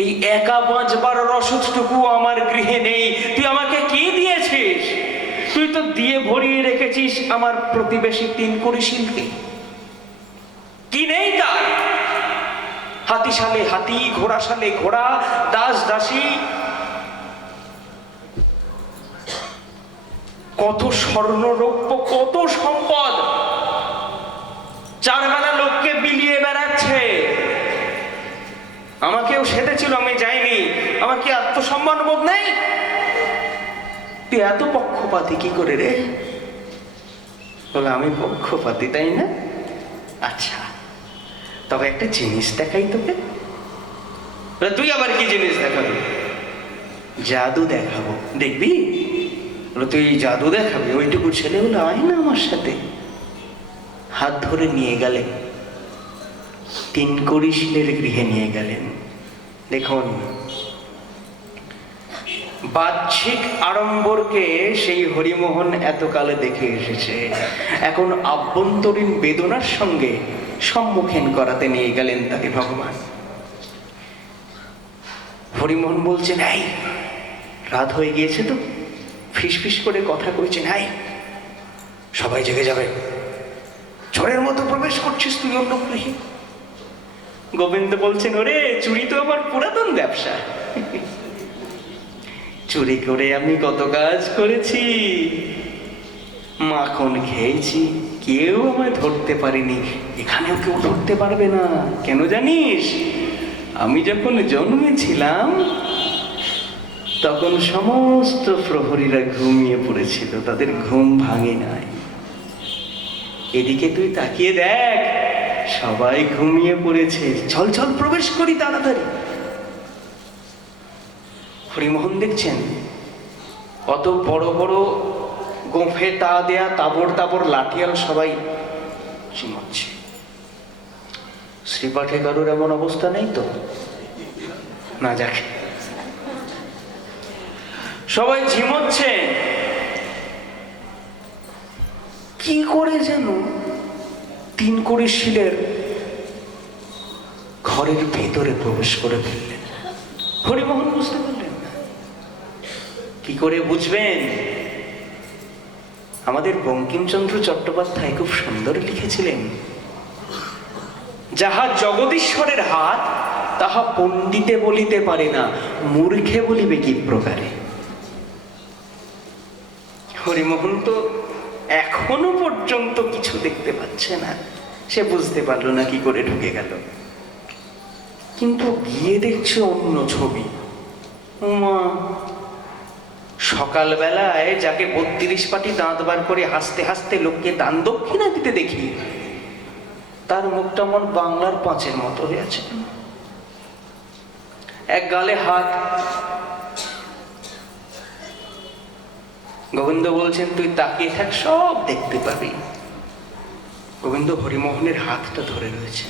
এই একা বাঁচবার রসদটুকু আমার গৃহে নেই। তুই আমাকে কি দিয়েছিস? তুই তো দিয়ে ভরিয়ে রেখেছিস আমার প্রতিবেশী 3 কোটি শিল্পী। কি নেই তার? হাতিশালে হাতি, ঘোড়াশালে ঘোড়া, দাস দাসী, কত স্বর্ণ রৌপ্য, কত সম্পদ চারবেলা লোককে বিলিয়ে বেড়াচ্ছে। আমাকেও সেধেছিল, আমি যাইনি। আমার কি আত্মসম্মান বোধ নেই? তুই এত পক্ষপাতী কি করে রে? বলে আমি পক্ষপাতী, তাই না? আচ্ছা, তবে একটা জিনিস দেখাই তোকে। তুই আবার কি জিনিস দেখাবি? জাদু দেখাবো, দেখবি? তুই জাদু দেখাবি? ওইটুকু ছেলে হলো, আয় না আমার সাথে। হাত ধরে নিয়ে গেলেন, 3 কড়ি শিলের গৃহে নিয়ে গেলেন। দেখুন, বাহ্যিক আড়ম্বরকে সেই হরিমোহন এতকালে দেখে এসেছে, এখন আভ্যন্তরীণ বেদনার সঙ্গে সম্মুখীন করাতে নিয়ে গেলেন তাকে ভগবান। হরিমোহন বলছেন, এই রাত হয়ে গিয়েছে তো, ফিসফিস করে কথা কইছেন, এই সবাই জেগে যাবে, ঝড়ের মতো প্রবেশ করছিস তুই অন্য গৃহে। গোবিন্দ বলছেন, ওরে চুরি তো আমার পুরাতন ব্যবসা, চুরি করে আমি কত কাজ করেছি, মাখন খেয়েছি, কেউ আমায় ধরতে পারেনি, এখানেও কেউ ধরতে পারবে না। কেন জানিস? আমি যখন জন্মেছিলাম তখন সমস্ত প্রহরীরা ঘুমিয়ে পড়েছিল, তাদের ঘুম ভাঙে নাই। এদিকে তুই তাকিয়ে দেখ, সবাই ঘুমিয়ে পড়েছে, চল চল প্রবেশ করি তাড়াতাড়ি। হরিমোহন দেখছেন অত বড় বড় গোঁফে তা দেয়া তাবড় তাবড় লাঠিয়াল সবাই ঝিমাচ্ছে। শ্রীপাঠে কারোর এমন অবস্থা নেই তো? না যাক, সবাই ঝিমোচ্ছে। কি করে যেন 3 কড়ি শিলের ঘরের ভেতরে প্রবেশ করে ফেললেন। হরিমোহন বুঝতে পারলেন না। কি করে বুঝবেন? আমাদের বঙ্কিমচন্দ্র চট্টোপাধ্যায় খুব সুন্দর লিখেছিলেন, যাহা জগদীশ্বরের হাত তাহা পণ্ডিতে বলিতে পারে না, মূর্খে বলিবে কি প্রকারে। হরিমোহন তো এখনো পর্যন্ত কিছু দেখতে পাচ্ছে না, সে বুঝতে পারলো না কি করে ঢুকে গেল। কিন্তু গিয়ে দেখছে অন্য ছবি। উমা, সকালবেলায় যাকে 32 পাটি দাঁত বার করে হাসতে হাসতে লোককে দান দক্ষিণা দিতে দেখি, তার মুখটা মন বাংলার 5-এর মতো হয়ে আছে। এক গালে হাত। গোবিন্দ বলছেন, তুই তাকিয়ে থাক, সব দেখতে পাবি। গোবিন্দ হরিমোহনের হাতটা ধরে রয়েছে।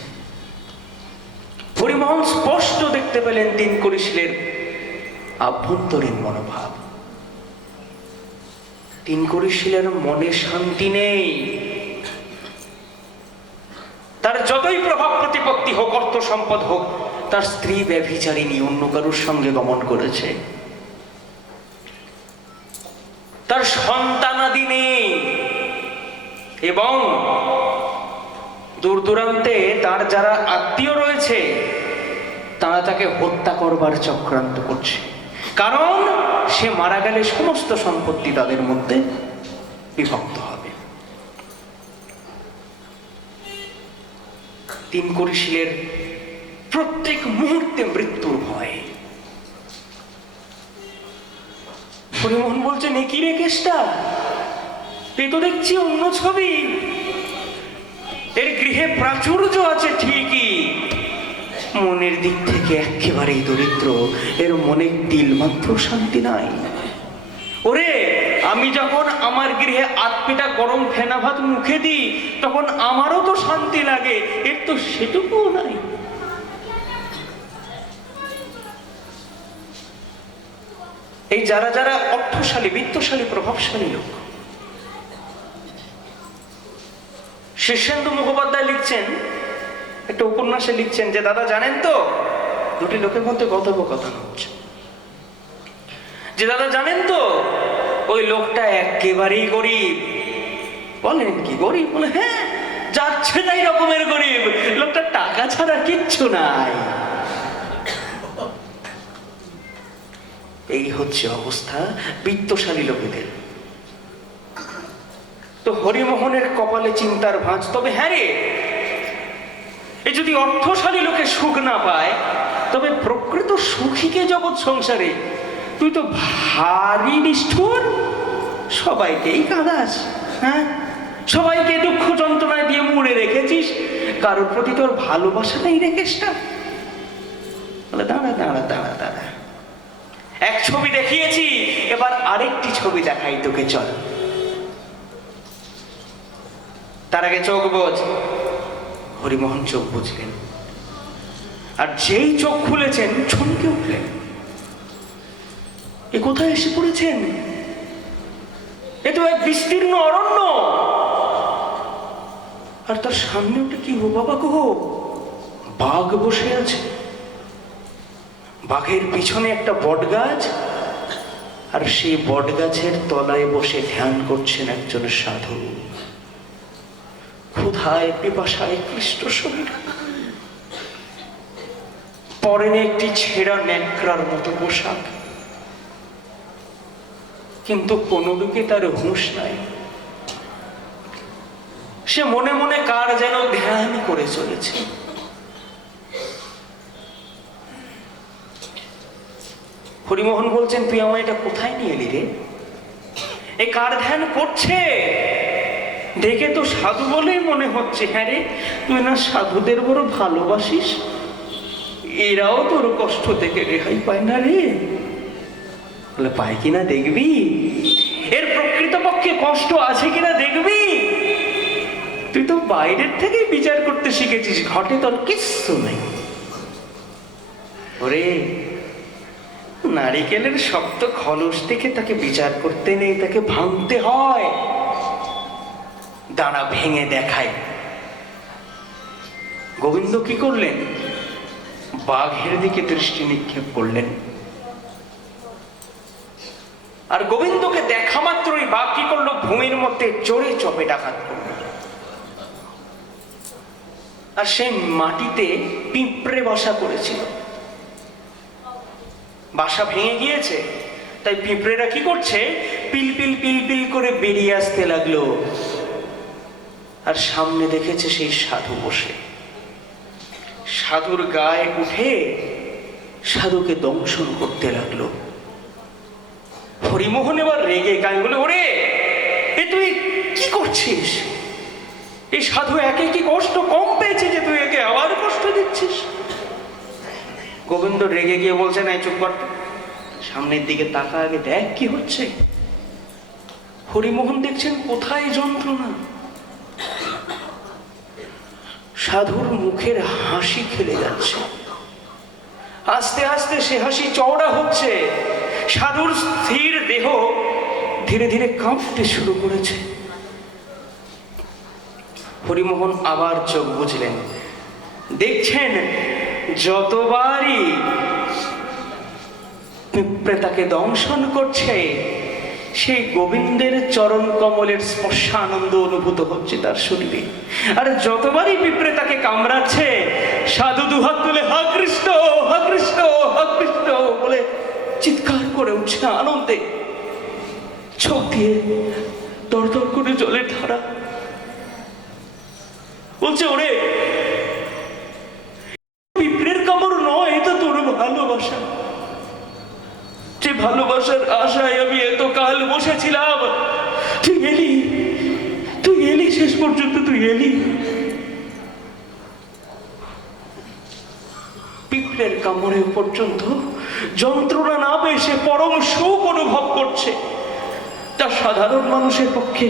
হরিমোহন স্পষ্ট দেখতে পেলেন 3 কড়ি শিলের আভ্যন্তরীণ মনোভাব। 3 কড়ি শিলের মনে শান্তি নেই। তার যতই প্রভাব প্রতিপত্তি হোক, অর্থ সম্পদ হোক, তার স্ত্রী ব্যভিচারিণী, অন্য কারোর সঙ্গে গমন করেছে, তার সন্তানাদি নেই, এবং দূর দূরান্তে তার যারা আত্মীয় রয়েছে তারা তাকে হত্যা করবার চক্রান্ত করছে, কারণ সে মারা গেলে সমস্ত সম্পত্তি তাদের মধ্যে বিভক্ত হবে। 3 কড়ি শিলের প্রত্যেক মুহূর্তে মৃত্যুর ভয়। হরিমোহন বলছেন, এ কি রে কেষ্টা? এ তো দেখছি অন্য ছবি। এর গৃহে প্রাচুর্য আছে ঠিকই, মনের দিক থেকে একেবারেই দরিদ্র, এর মনে তিল মাত্র শান্তি নাই। ওরে, আমি যখন আমার গৃহে আধপেটা গরম ফেনা ভাত মুখে দিই তখন আমারও তো শান্তি লাগে, এর তো সেটুকুও নাই। এই যারা যারা অর্থশালী, বিত্তশালী, প্রভাবশালী লোক, শীর্ষেন্দু মুখোপাধ্যায় লিখছেন, একটা উপন্যাসে লিখছেন যে, দাদা জানেন তো, 2টি লোকের মধ্যে কথোপকথন হচ্ছে, যে দাদা জানেন তো ওই লোকটা একেবারেই গরিব। বলেন কি গরিব? বলে হ্যাঁ, যাচ্ছে তাই রকমের গরিব, লোকটা টাকা ছাড়া কিচ্ছু নাই। এই হচ্ছে অবস্থা বিত্তশালী লোকেদের। তো হরিমোহনের কপালে চিন্তার ভাঁজ। তবে হ্যাঁ রে, এ যদি অর্থশালী লোকে সুখ না পায়, তবে প্রকৃত সুখীকে জগৎ সংসারে তুই তো ভারী নিষ্ঠুর, সবাইকেই কাঁদাস, হ্যাঁ, সবাইকে দুঃখ যন্ত্রণায় দিয়ে মুড়ে রেখেছিস, কারোর প্রতি তোর ভালোবাসা নেই রেখেস না। দাঁড়া দাঁড়া দাঁড়া দাঁড়া, এক ছবি দেখিয়েছি, এবার আরেকটি ছবি দেখাই তোকে, চল। তার আগে চোখ বোঝ। হরিমোহন চোখ বুঝলেন, আর যেই চোখ খুলেছেন চমকে উঠলেন। এ কোথায় এসে পড়েছেন? এ তো এক বিস্তীর্ণ অরণ্য, আর তার সামনে ওটা কি হো বাবা গো? বাঘ বসে আছে, বাঘের পিছনে একটা বট গাছ, আর সেই বট গাছের তলায় বসে ধ্যান করছেন একজন সাধু, ক্ষুধায় পিপাসায় ক্লিষ্ট শরীর, পরনে একটি ছেঁড়া ন্যাকড়ার মতো পোশাক, কিন্তু কোনো দিকে তার হুঁশ নাই। সে মনে মনে কার যেন ধ্যান করে চলেছে। হরিমোহন বলছেন, তুই আমায় এটা কোথায় নিয়ে এলি রে? এ কার ধ্যান করছে? দেখে তো সাধু বলেই মনে হচ্ছে। হ্যাঁ রে, তুই না সাধুদের বড় ভালোবাসিস? এরাও তোর কষ্ট থেকে রেহাই পায় না রে? বলে, পায় কিনা দেখবি, এর প্রকৃতপক্ষে কষ্ট আছে কিনা দেখবি। তুই তো বাইরের থেকে বিচার করতে শিখেছিস, ঘটে তোর কিচ্ছু নাই। ওরে, নারিকেলের শক্ত খলস দেখে তাকে বিচার করতে নেই, তাকে ভাঙতে হয়। দাঁড়া, ভেঙে দেখায়। গোবিন্দ কি করলেন? বাঘের দিকে দৃষ্টি নিক্ষেপ করলেন, আর গোবিন্দকে দেখা মাত্রই বাঘ কি করলো? ভূমির মধ্যে জোরে চপেটাঘাত করল, আর সেই মাটিতে পিঁপড়ে বাসা করেছিল। বাসা ভেঙে গিয়েছে, তাই পিঁপড়েরা কি করছে? পিলপিল পিলপিল করে বেরিয়ে আসতে লাগলো, আর সামনে দেখেছে সেই সাধু বসে। সাধুর গায়ে উঠে সাধুকে দংশন করতে লাগলো। হরিমোহন এবার রেগে গায়ে বলে, ওরে, এ তুই কি করছিস? এই সাধু একে কি কষ্ট কম পেয়েছে যে তুই একে আবার কষ্ট দিচ্ছিস? গোবিন্দ রেগে গিয়ে বলছে, না চুপ কর, সামনের দিকে তাকা, আগে দেখ কি হচ্ছে। হরিমোহন দেখছেন কোথায় যন্ত্রণা। সাধুর মুখের হাসি খেলে যাচ্ছে, আস্তে আস্তে সে হাসি চওড়া হচ্ছে। সাধুর স্থির দেহ ধীরে ধীরে কাঁপতে শুরু করেছে। হরিমোহন আবার চোখ বুঝলেন, দেখছেন যতবারই পিঁপড়ে তাকে দংশন করছে, সেই গোবিন্দের চরণ কমলের স্পর্শানন্দ অনুভূত হচ্ছে তার শরীরে। আর যতবারই পিঁপড়ে তাকে কামড়াচ্ছে, সাধু দুহাত তুলে হা কৃষ্ণ হা কৃষ্ণ হা কৃষ্ণ বলে চিৎকার করে উঠছে আনন্দে। চোখ দিয়ে দরদর করে জলের ধারা। বলছে, ওরে, পিঁপড়ের কামড় নয়, এটা তোর ভালোবাসা। যে ভালোবাসার আশায় আমি এত কাল বসেছিলাম, তুই এলি, তুই এলি, শেষ পর্যন্ত তুই এলি। পিঁপড়ের কামড়ে পর্যন্ত যন্ত্রণা না পেয়ে সে পরম সুখ অনুভব করছে, তা সাধারণ মানুষের পক্ষে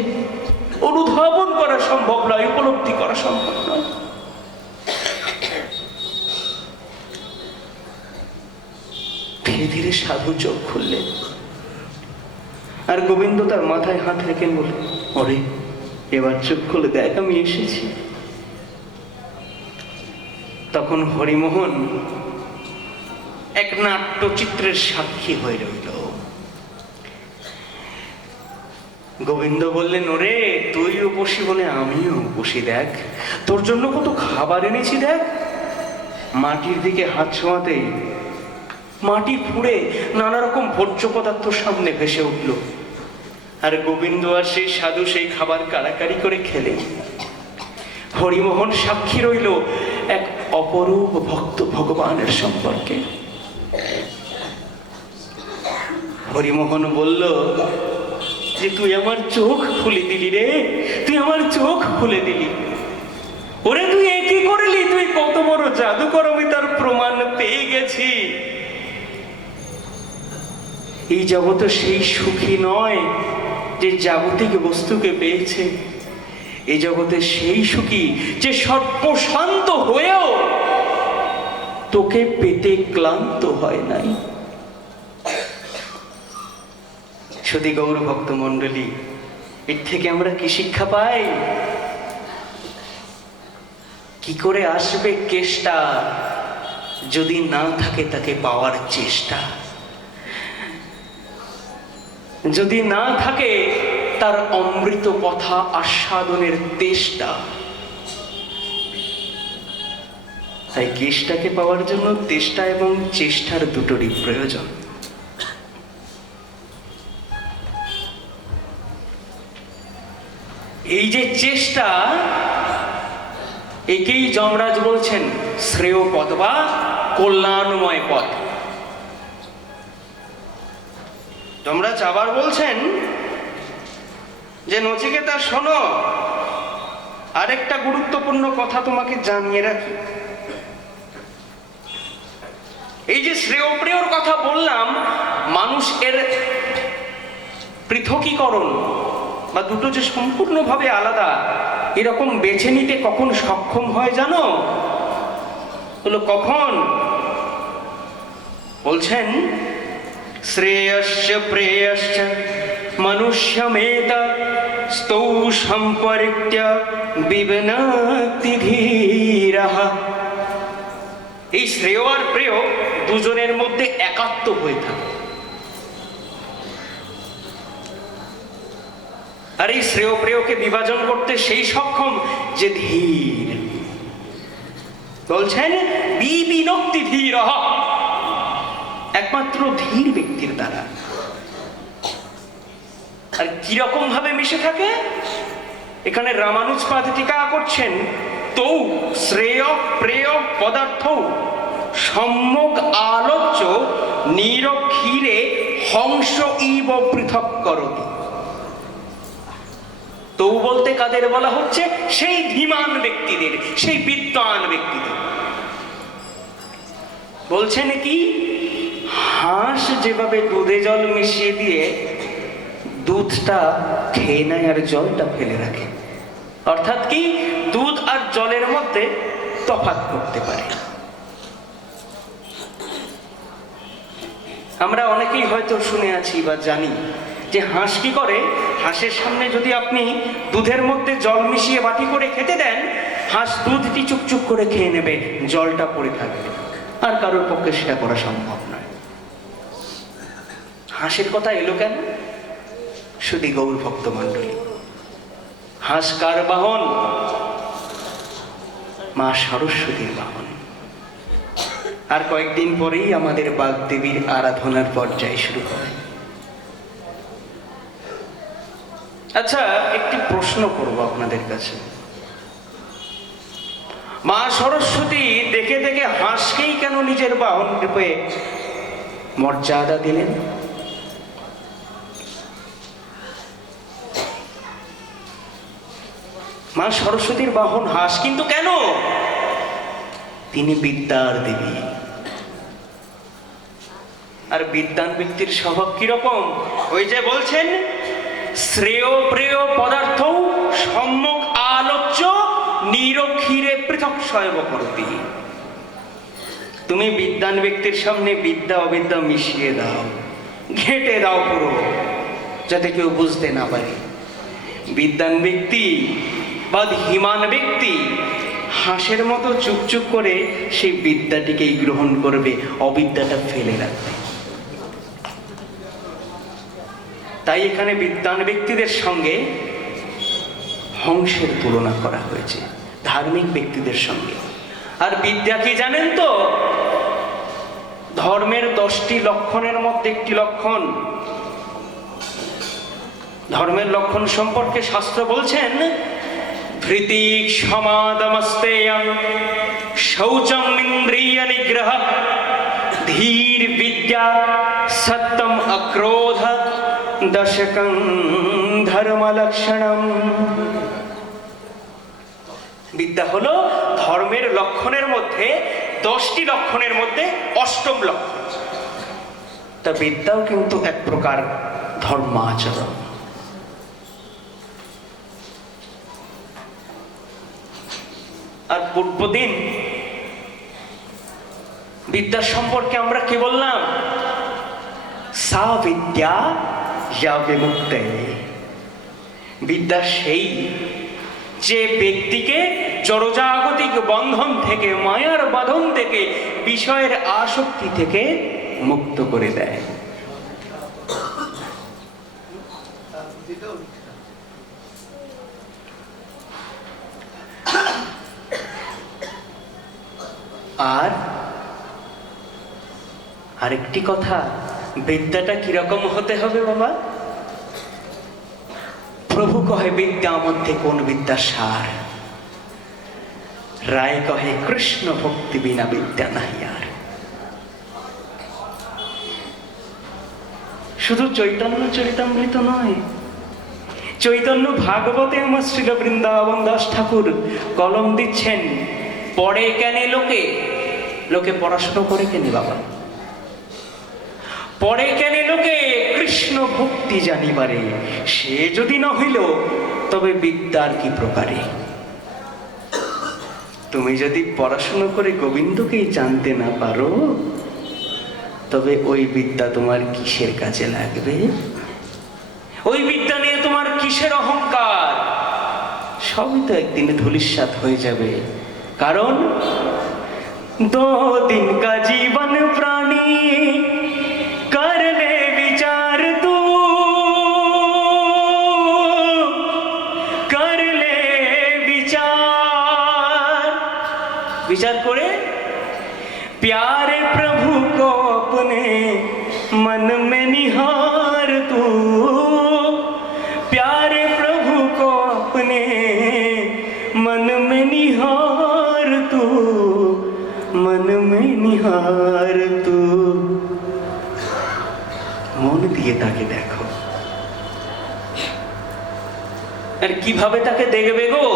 অনুধাবন করা সম্ভব নয়, উপলব্ধি করা সম্ভব নয়। ধীরে ধীরে সাধু চোখ খুললেন, আর গোবিন্দ তার মাথায় হাত রেখে বলল, ওরে, এবার চোখ খুলে দেখ, আমি এসেছি। তখন হরিমোহন এক নাট্যচিত্রের সাক্ষী হয়ে রইল। গোবিন্দ বললেন, ওরে, তুই উপসী বলে আমিও উপসী, দেখ তোর জন্য কত খাবার এনেছি, দেখ। মাটির দিকে হাত ছোঁয়াতে মাটি ফুঁড়ে নানা রকম ভোজ্য পদার্থ সামনে ভেসে উঠল, আর গোবিন্দ আর সেই সাধু সেই খাবার কাড়াকাড়ি করে খেলেন। হরিমোহন সাক্ষী রইল এক অপরূপ ভক্ত ভগবানের সম্পর্কে। হরিমোহন বলল যে তুই আমার চোখ খুলে দিলি রে, তুই আমার চোখ খুলে দিলি। ওরে তুই এ কি করলি, তুই কত বড় জাদুকর, আমি তার প্রমাণ পেয়ে গেছি। এই জগৎ সেই সুখী নয় যে জাগতিক বস্তুকে পেয়েছে, এই জগতে সেই সুখী যে সর্বশান্ত হয়েও তোকে পেতে ক্লান্ত হয় নাই। সতী গৌর ভক্ত মন্ডলী, এর থেকে আমরা কি শিক্ষা পাই? কি করে আসবে কেষ্টা যদি না থাকে তাকে পাওয়ার চেষ্টা, যদি না থাকে তার অমৃত কথা আস্বাদনের তেষ্টা। তাই কেষ্টাকে পাওয়ার জন্য তেষ্টা এবং চেষ্টার দুটোরই প্রয়োজন। এই যে চেষ্টা, একেই যমরাজ বলছেন শ্রেয় পথ বা কল্যাণময় পথ। যমরাজ আবার বলছেন যে নচিকেতা শোনো, আরেকটা গুরুত্বপূর্ণ কথা তোমাকে জানিয়ে রাখি। এই যে শ্রেয় প্রেয়র কথা বললাম, মানুষ এর পৃথকীকরণ বা দুটো যে সম্পূর্ণভাবে আলাদা, এরকম বেছে নিতে কখন সক্ষম হয় জানো? হলো কখন? বলছেন শ্রেয়স্য প্রেয়শ্চ মনুষ্যমেত স্তৌ সম্পর্ক্য বিবনতি ধীরঃ। এই শ্রেয় আর প্রেয় দুজনের মধ্যে একাত্ম হয়ে থাকে। আর এই শ্রেয় প্রেয়কে বিভাজন করতে সেই সক্ষম যে ধীর। বলছেন বিবিনক্তি ধীরঃ, একমাত্র ধীর ব্যক্তির দ্বারা। আর কিরকম ভাবে মিশে থাকে? এখানে রামানুজপাদ টিকা করছেন, তৌ শ্রেয় প্রেয় পদার্থ সম্যক আলোচ্য নিরক্ষীরে হংস ইব পৃথক করতি। তৌ বলতে কাদের বলা হচ্ছে? সেই ধীমান ব্যক্তিদের, সেই বিদ্বান ব্যক্তিদের। বলছেন কি, হাঁস যেভাবে দুধে জল মিশিয়ে দিয়ে দুধটা খেয়ে নেয় আর জলটা ফেলে রাখে, অর্থাৎ কি দুধ আর জলের মধ্যে তফাৎ করতে পারে। আমরা অনেকেই হয়তো শুনে আছি বা জানি যে হাঁস কি করে, হাঁসের সামনে যদি আপনি দুধের মধ্যে জল মিশিয়ে বাটি করে খেতে দেন, হাঁস দুধটি চুপচুপ করে খেয়ে নেবে, জলটা পড়ে থাকবে। আর কারোর পক্ষে সেটা করা সম্ভব নয়। হাঁসের কথা এলো কেন? শুধু গৌর ভক্ত মণ্ডলী, হাঁস কার বাহন? মা সরস্বতীর বাহন। আর কয়েকদিন পরেই আমাদের বাগদেবীর আরাধনার পর্যায় শুরু হয়। আচ্ছা, একটি প্রশ্ন করব আপনাদের কাছে। মা সরস্বতী দেখে দেখে হাঁসকেই কেন নিজের বাহন রূপে মর্যাদা দিলেন? মা সরস্বতীর বাহন হাঁস, কিন্তু কেন? তিনি বিদ্যার দেবী। আর বিদ্বান ব্যক্তির স্বভাব কিরকম? ওই যে বলছেন শ্রেয় প্রেয় পদার্থ সম্যক আলোচ্য নিরক্ষীরে পৃথক শৈব করতি। তুমি বিদ্বান ব্যক্তির সামনে বিদ্যা অবিদ্যা মিশিয়ে দাও, ঘেঁটে দাও পুরো, যাতে কেউ বুঝতে না পারে। বিদ্বান ব্যক্তি বা ধীমান ব্যক্তি হাঁসের মতো চুপচুপ করে সেই বিদ্যাটিকেই গ্রহণ করবে, অবিদ্যাটা ফেলে রাখবে। তাই এখানে বিদ্বান ব্যক্তিদের সঙ্গে হংসের তুলনা করা হয়েছে, ধার্মিক ব্যক্তিদের সঙ্গে। আর বিদ্যা কি জানেন তো? ধর্মের 10টি লক্ষণের মধ্যে একটি লক্ষণ ধর্মের লক্ষণ সম্পর্কে শাস্ত্র বলছেন, ধৃতিক সমাদমস্তেয়ং শৌচম ইন্দ্রিয় নিগ্রহ ধীর বিদ্যা সত্যম অক্রোধ দশকং ধর্ম লক্ষণম। বিদ্যা হলো ধর্মের লক্ষণের মধ্যে 10টি লক্ষণের মধ্যে 8ম লক্ষণ। তা বিদ্যাও কিন্তু এক প্রকার ধর্মাচরণ। আর পূর্বদিন বিদ্যার সম্পর্কে আমরা কি বললাম? সা বিদ্যা ইয়া বিমুক্তে। বিদ্যা সেই যে ব্যক্তিকে জড়জাগতিক বন্ধন থেকে, মায়ার বাঁধন থেকে, বিষয়ের আসক্তি থেকে মুক্ত করে দেয়। আর আরেকটি কথা, বিদ্যাটা কিরকম হতে হবে বাবা? প্রভু কহে বিদ্যা মধ্যে কোন বিদ্যা সার, রায় কহে কৃষ্ণ ভক্তি বিনা বিদ্যা নাহি আর। শুধু চৈতন্য চরিতামৃত নয়, চৈতন্য ভাগবতে আমার শ্রীল বৃন্দাবন দাস ঠাকুর কলম দিচ্ছেন, পড়ে কেন লোকে? লোকে পড়াশোনা করে কেন বাবা? পড়ে কেন লোকে? কৃষ্ণ ভক্তি জানিবারে। সে যদি না হইল তবে বিদ্যার কি প্রকারে? তুমি যদি পড়াশোনা করে গোবিন্দকেই জানতে না পারো, তবে ওই বিদ্যা তোমার কিসের কাজে লাগবে? ওই বিদ্যা নিয়ে তোমার কিসের অহংকার? সবই তো একদিনে ধূলিসাৎ হয়ে যাবে। কারণ 2 दिन का जीवन प्राणी कर ले विचार, तू कर ले विचार। विचार करे प्यारे प्रभु को अपने मन में निहार, तू प्यारे प्रभु को अपने मन में निहार, तू मन में निहार। तू মন দিয়ে তাকে দেখো। আর কিভাবে তাকে দেখবে গো?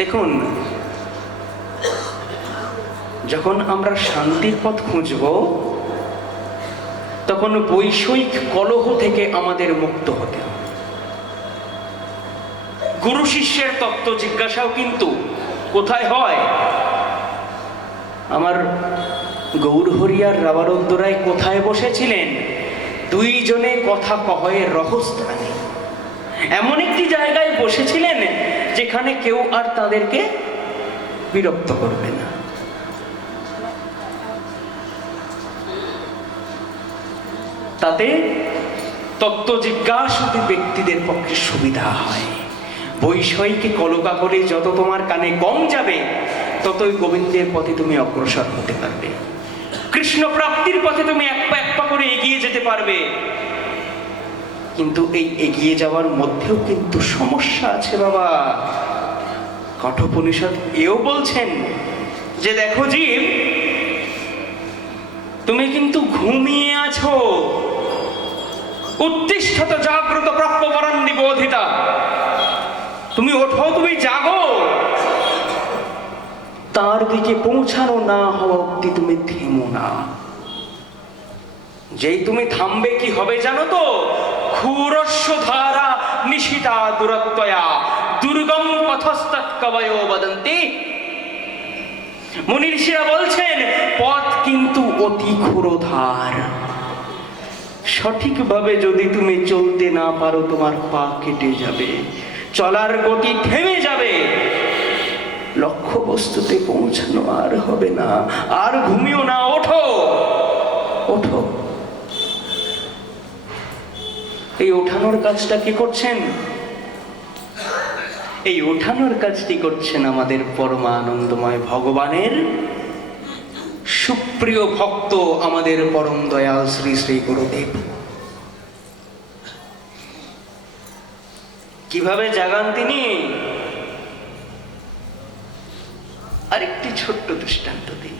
দেখুন, যখন আমরা শান্তির পথ খুঁজব, তখন বৈষয়িক কলহ থেকে আমাদের মুক্ত হতে হবে। গুরু শিষ্যের তত্ত্ব জিজ্ঞাসাও কিন্তু কোথায় হয়? আমার গৌরহরিয়ার রাবারুদ্দরায় কোথায় বসেছিলেন? 2 জনে কথা কহে রহস্থানে। এমন একটি জায়গায় বসেছিলেন যেখানে কেউ আর তাদেরকে বিরক্ত করবে না। তাতে তত্ত্ব জিজ্ঞাসুতি ব্যক্তিদের পক্ষে সুবিধা হয়। বৈষয়িক কলকাকলি যত তোমার কানে কম যাবে, ততই গোবিন্দের পথে তুমি অগ্রসর হতে পারবে। কৃষ্ণ প্রাপ্তির পথে তুমি এক পা করে এগিয়ে যেতে পারবে। কিন্তু এই এগিয়ে যাওয়ার মধ্যেও কিন্তু সমস্যা আছে বাবা। কঠোপনিষদ এও বলছেন যে দেখো জীব, তুমি কিন্তু ঘুমিয়ে আছো। উত্তিষ্ঠত জাগ্রত প্রাপ্যবরণ নিবোধিতা। তুমি ওঠো, তুমি জাগো। তার দিকে পৌঁছানো না হওয়া অব্দি তুমি থেমো না। যেই তুমি থামবে কি হবে জানো তো? ক্ষুরস্য ধারা নিশিতা দুরত্বয়া দুর্গম পথস্তৎ কবয়ো বদন্তি। মুনি ঋষিরা বলছেন পথ কিন্তু অতি ক্ষুরধার। সঠিকভাবে যদি তুমি চলতে না পারো, তোমার পা কেটে যাবে, চলার গতি থেমে যাবে, লক্ষ্য বস্তুতে পৌঁছানো আর হবে না। আর ঘুমিও না, ওঠো ওঠো। এই ওঠানোর কাজটা কি করছেন? এই ওঠানোর কাজটি করছেন আমাদের পরমানন্দময় ভগবানের সুপ্রিয় ভক্ত, আমাদের পরম দয়াল শ্রী শ্রী গুরুদেব। কিভাবে জাগান তিনি? আরেকটি ছোট্ট দৃষ্টান্ত দিন।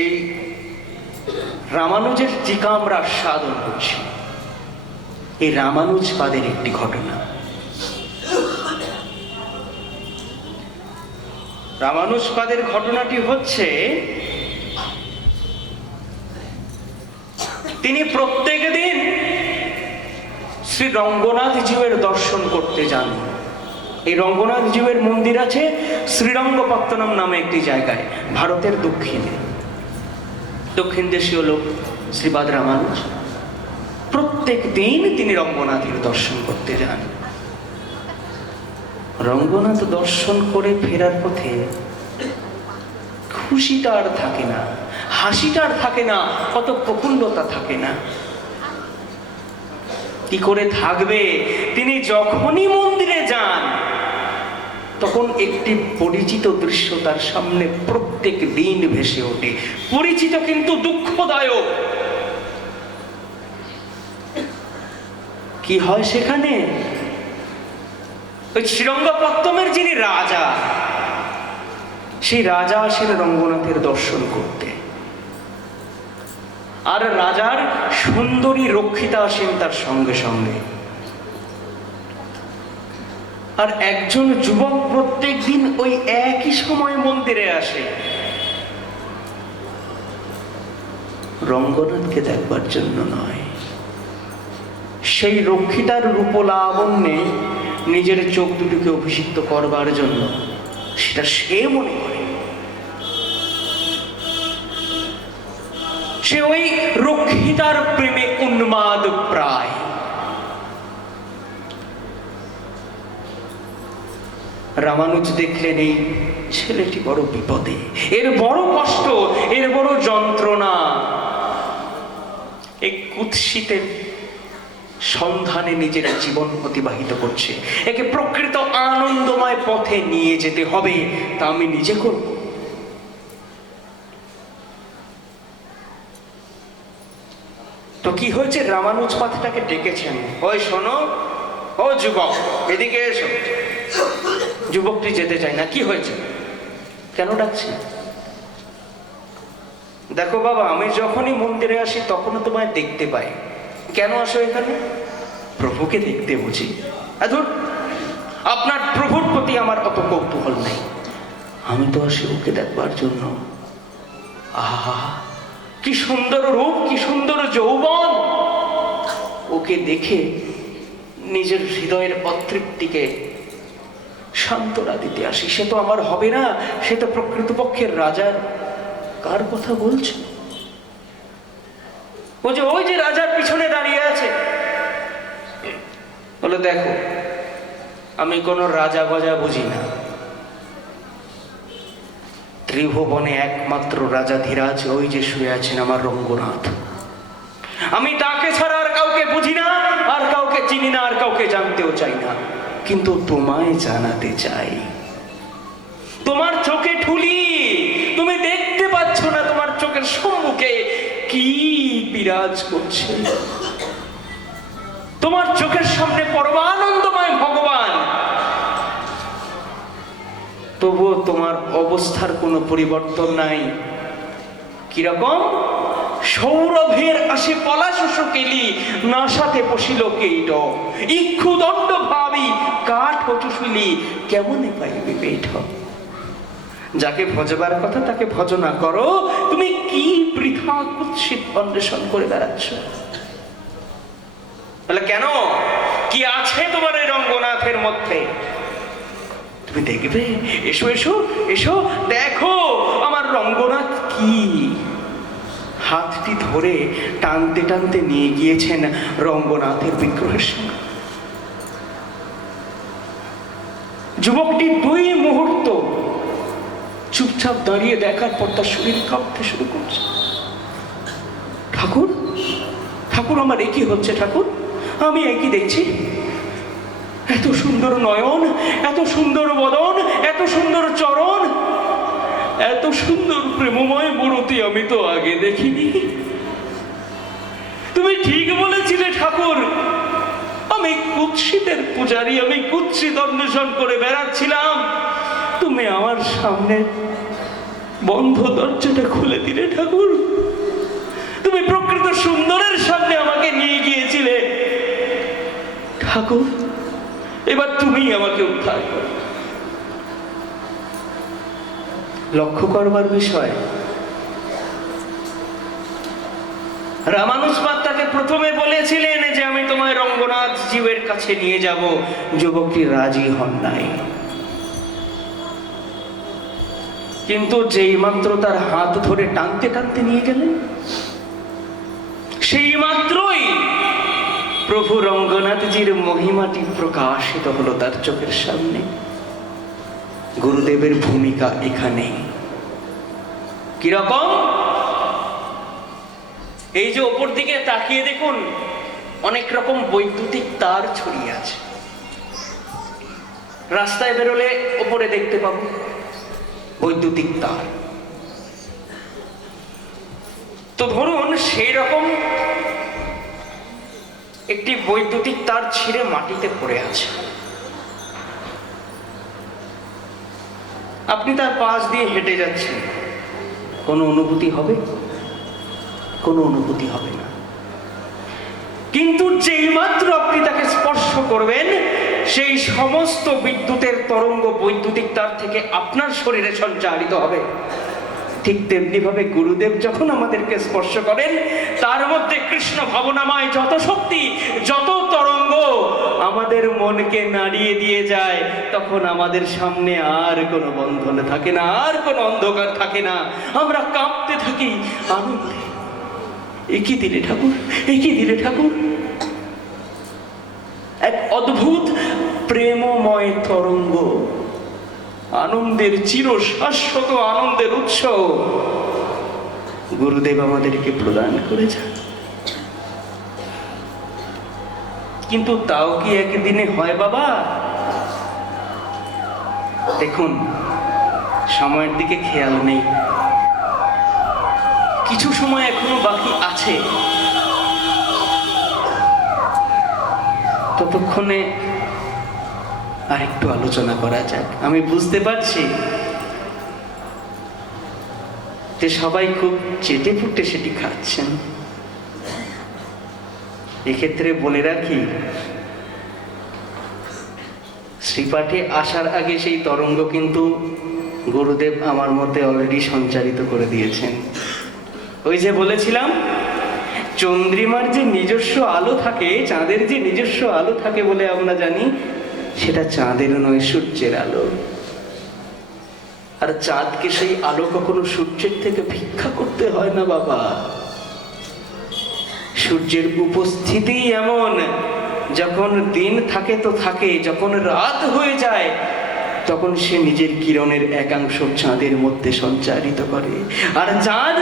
এই রামানুজের টিকা আমরা আস্বাদন করছি, এই রামানুজপাদের একটি ঘটনা। রামানুজপাদের ঘটনাটি হচ্ছে, তিনি প্রত্যেক দিন শ্রী রঙ্গনাথ জিউয়ের দর্শন করতে যান। এই রঙ্গনাথ জিউয়ের মন্দির আছে শ্রীরঙ্গপত্তনম নামে একটি জায়গায়, ভারতের দক্ষিণ দেশীয় লোক শ্রীপাদ রামানুজ প্রত্যেক দিন তিনি রঙ্গনাথের দর্শন করতে যান। রঙ্গনাথ দর্শন করে ফেরার পথে খুশিটা আর থাকে না, হাসিটা আর থাকে না, কত প্রফুল্লতা থাকে না। কি করে থাকবে? তিনি যখনই মন্দিরে যান তখন একটি পরিচিত দৃশ্য তার সামনে প্রত্যেক দিন ভেসে ওঠে, পরিচিত কিন্তু দুঃখদায়ক। কি হয় সেখানে? ওই শ্রীরঙ্গপত্তমের যিনি রাজা, সেই রাজা আসেন রঙ্গনাথের দর্শন করতে, আর রাজার সুন্দরী রক্ষিতা আসেন তার সঙ্গে সঙ্গে। আর একজন যুবক প্রত্যেক দিন ওই একই সময় মন্দিরে আসে রঙ্গনাথকে দেখবার জন্য নয়, সেই রক্ষিতার রূপলাবণ্যে নিজের চোখ দুটিকে অভিষিক্ত করবার জন্য। সেটা সে মনে করে, সে ওই রক্ষিতার প্রেমে উন্মাদ প্রায়। রামানুজ দেখলেন এই ছেলেটি বড় বিপদে, এর বড় কষ্ট, এর বড় যন্ত্রণা। এই কুৎসিতের সন্ধানে নিজের জীবন অতিবাহিত করছে, একে প্রকৃত আনন্দময় পথে নিয়ে যেতে হবে, তা আমি নিজে করব। তো কি হয়েছে? রামানুজ পাঠটাকে ডেকেছেন, ওই শোনো, ও যুবক এদিকে এসো। যুবকটি যেতে চায় না। কি হয়েছে? কেন ডাকছি? দেখো বাবা, আমি যখনই মন্দিরে আসি তখনও তোমায় দেখতে পাই। কেন আসো এখানে? প্রভুকে দেখতে বুঝি। আপনার প্রভুর প্রতি আমার অত কৌতূহল নেই, আমি তো আসি ওকে দেখবার জন্য। আহা, কি সুন্দর রূপ, কি সুন্দর যৌবন! ওকে দেখে নিজের হৃদয়ের অতৃপ্তিকে সান্ত্বনা দিতে আসি। সে তো আমার হবে না, সে তো প্রকৃতপক্ষের রাজার। কার কথা বলছে? ওই যে রাজার পিছনে দাঁড়িয়ে আছে। বলে, দেখো আমি কোনো রাজা গজা বুঝি না, ত্রিভুবনে একমাত্র রাজাধিরাজ ওই যে শুয়ে আছেন আমার রঙ্গনাথ। আমি তাকে ছাড়া আর কাউকে বুঝি না, আর কাউকে চিনি না, আর কাউকে জানতেও চাই না। কিন্তু তোমায় জানাতে চাই, তোমার চোখে ঠুলি, তুমি দেখতে পাচ্ছ না তোমার চোখের সম্মুখে কি বিরাজ করছে? তোমার চোখের সামনে পরমানন্দময় ভগবান, তবুও তোমার অবস্থার কোনো পরিবর্তন নাই। কিরকম? সৌরভের আসে পলাশ কেলি, নাসাতে পশিল কেইট, ইক্ষুদণ্ড ভাবি কাঠ চুষিলি, কেমনে পাইবে পেট। যাকে ভজবার কথা তাকে ভজনা করো, তুমি কি বৃথা কুৎসিত অন্বেষণ করে বেড়াচ্ছ? বলে, কেন? কি আছে তোমার এই রঙ্গনাথের মধ্যে? তুমি দেখবে, এসো এসো এসো, দেখো আমার রঙ্গনাথ কি। হাতটি ধরে টানতে টানতে নিয়ে গিয়েছেন রঙ্গনাথের বিগ্রহের সঙ্গে। যুবকটি 2 মুহূর্ত চুপচাপ দাঁড়িয়ে দেখার পর তার শরীর কাঁপতে শুরু করছে। ঠাকুর, ঠাকুর, আমার একই হচ্ছে ঠাকুর, আমি একই দেখছি। এত সুন্দর নয়ন, এত সুন্দর বদন, এত সুন্দর চরণ, এত সুন্দর প্রেমময় মূর্তি আমি তো আগে দেখিনি। তুমি ঠিক বলেছিলে ঠাকুর, আমি কুৎসিতের পূজারী, আমি কুৎসিত অন্বেষণ করে বেড়াচ্ছিলাম, তুমি আমার সামনে বন্ধ দরজাটা খুলে দিলে ঠাকুর। তুমি প্রকৃত সুন্দরের সামনে আমাকে নিয়ে গিয়েছিলে ঠাকুর, এবার তুমি আমাকে উদ্ধার করো। লক্ষ্য করবার বিষয়, রামানুজপাদ তাকে প্রথমে বলেছিলেন যে আমি তোমায় রঙ্গনাথ জীবের কাছে নিয়ে যাব, যুবকটি রাজি হন নাই। কিন্তু যেই মাত্র তার হাত ধরে টানতে টানতে নিয়ে গেলেন, সেই মাত্রই প্রভু রঙ্গনাথজির মহিমাটি প্রকাশিত হলো তার চোখের সামনে। গুরুদেবের ভূমিকা এখানে কিরকম? এই যে ওপর দিকে তাকিয়ে দেখুন, অনেক রকম বৈদ্যুতিক তার ছড়িয়ে আছে। রাস্তায় বেরোলে ওপরে দেখতে পাবো বৈদ্যুতিক তার। তো ধরুন সেই রকম একটি বৈদ্যুতিক তার ছিঁড়ে মাটিতে পড়ে আছে, আপনি তার পাশ দিয়ে হেঁটে যাচ্ছেন, কোনো অনুভূতি হবে? কোনো অনুভূতি হবে না। কিন্তু যেই মাত্র আপনি তাকে স্পর্শ করবেন, সেই সমস্ত বিদ্যুতের তরঙ্গ বৈদ্যুতিক তার থেকে আপনার শরীরে সঞ্চারিত হবে। ঠিক তেমনি ভাবে গুরুদেব যখন আমাদেরকে স্পর্শ করেন, তার মধ্যে কৃষ্ণ ভাবনাময় যত শক্তি, যত তরঙ্গ আমাদের মনকে নাড়িয়ে দিয়ে যায়, তখন আমাদের সামনে আর কোনো বন্ধন থাকে না, আর কোনো অন্ধকার থাকে না। আমরা কাঁপতে থাকি আনন্দে। একই দিলে ঠাকুর, একই দিলে ঠাকুর। এক অদ্ভুত প্রেমময় তরঙ্গ, আনন্দের চির শাশ্বত আনন্দের উৎস গুরুদেব আমাদেরকে প্রদান করেছেন। কিন্তু তাও কি একদিনে হয় বাবা? দেখুন, সময়ের দিকে খেয়াল নেই, কিছু সময় এখনো বাকি আছে। ততক্ষণে আরেকটু আলোচনা করা যাক। আমি বুঝতে পারছি যে সবাই খুব চেটে ফুটে সেটি খাচ্ছেন। এক্ষেত্রে বলে রাখি, শ্রীপাঠে আসার আগে সেই তরঙ্গ কিন্তু গুরুদেব আমার মধ্যে অলরেডি সঞ্চারিত করে দিয়েছেন। ওই যে বলেছিলাম, চন্দ্রিমার যে নিজস্ব আলো থাকে, চাঁদের যে নিজস্ব আলো থাকে বলে আমরা জানি, সেটা চাঁদের নয়, সূর্যের আলো। আর চাঁদকে সেই আলো কখনো সূর্যের থেকে ভিক্ষা করতে হয় না বাবা। সূর্যের উপস্থিতি এমন, যখন দিন থাকে তো থাকে, যখন রাত হয়ে যায় তখন সে নিজের কিরণের একাংশ চাঁদের মধ্যে সঞ্চারিত করে। আর চাঁদ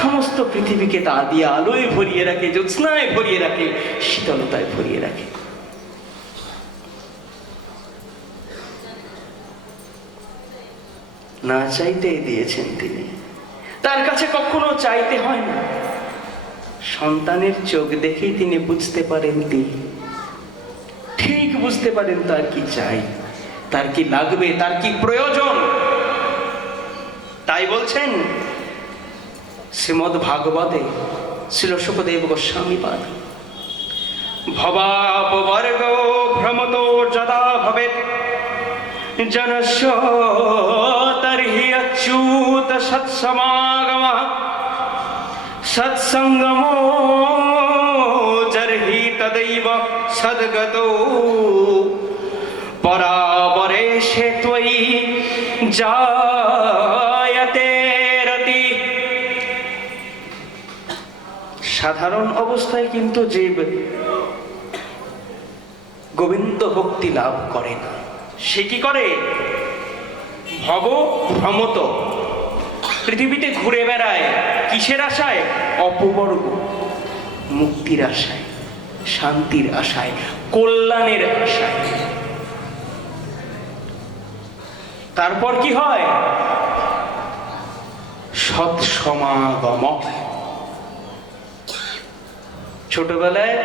সমস্ত পৃথিবীকে তা দিয়ে আলোয় ভরিয়ে রাখে, জ্যোৎস্নায় ভরিয়ে রাখে, শীতলতায় ভরিয়ে রাখে। না চাইতে দিয়েছেন তিনি, তার কাছে কখনো চাইতে হয় না। সন্তানের চোখ দেখেই তিনি বুঝতে পারেন, তিনি ঠিক বুঝতে পারেন তার কি চাই, তার কি লাগবে, তার কি প্রয়োজন। তাই বলছেন শ্রীমদ্ ভাগবতে শ্রীল শুকদেব গোস্বামী পাদ, ভবাপবর্গ ভ্রমতো যদা ভবেৎ জনস্য তর্হি অচ্যুত সৎসমাগমঃ সৎসঙ্গমো জর্হি তদৈব সদ্গতো পরাবরেশে ত্বয়ি জায়তে রতি। সাধারণ অবস্থায় কিন্তু জীব গোবিন্দ ভক্তি লাভ করে না। সে কি করে? ভব ভ্রমত, পৃথিবীতে ঘুরে বেড়ায়। কিসের আশায়? অপবর্গ, মুক্তির আশায়, শান্তির আশায়, কল্যাণের আশায়। তারপর কি হয়? সৎসমাগম, ছোটবেলায়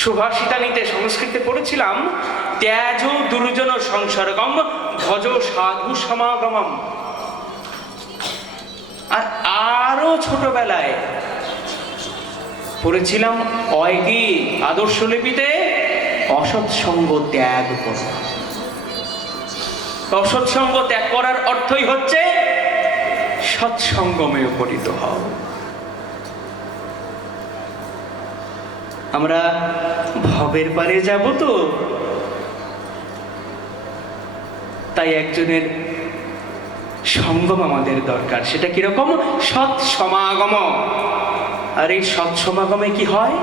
সুভাষিতানিতে সংস্কৃতে পড়েছিলাম, ত্যাজ দুর্জন সংসর্গম ভজ সাধু সমাগমম। আর আরো ছোটবেলায় পড়েছিলাম অয়গি আদর্শলিপিতে, অসৎসঙ্গ ত্যাগ কর। অসৎসঙ্গ ত্যাগ করার অর্থই হচ্ছে সৎসঙ্গমে উপনীত হও। আমরা ভবের পারে যাব তো, তাই একজনের সঙ্গম আমাদের দরকার। সেটা কিরকম? সৎ সমাগম। আর এই সৎ সমাগমে কি হয়?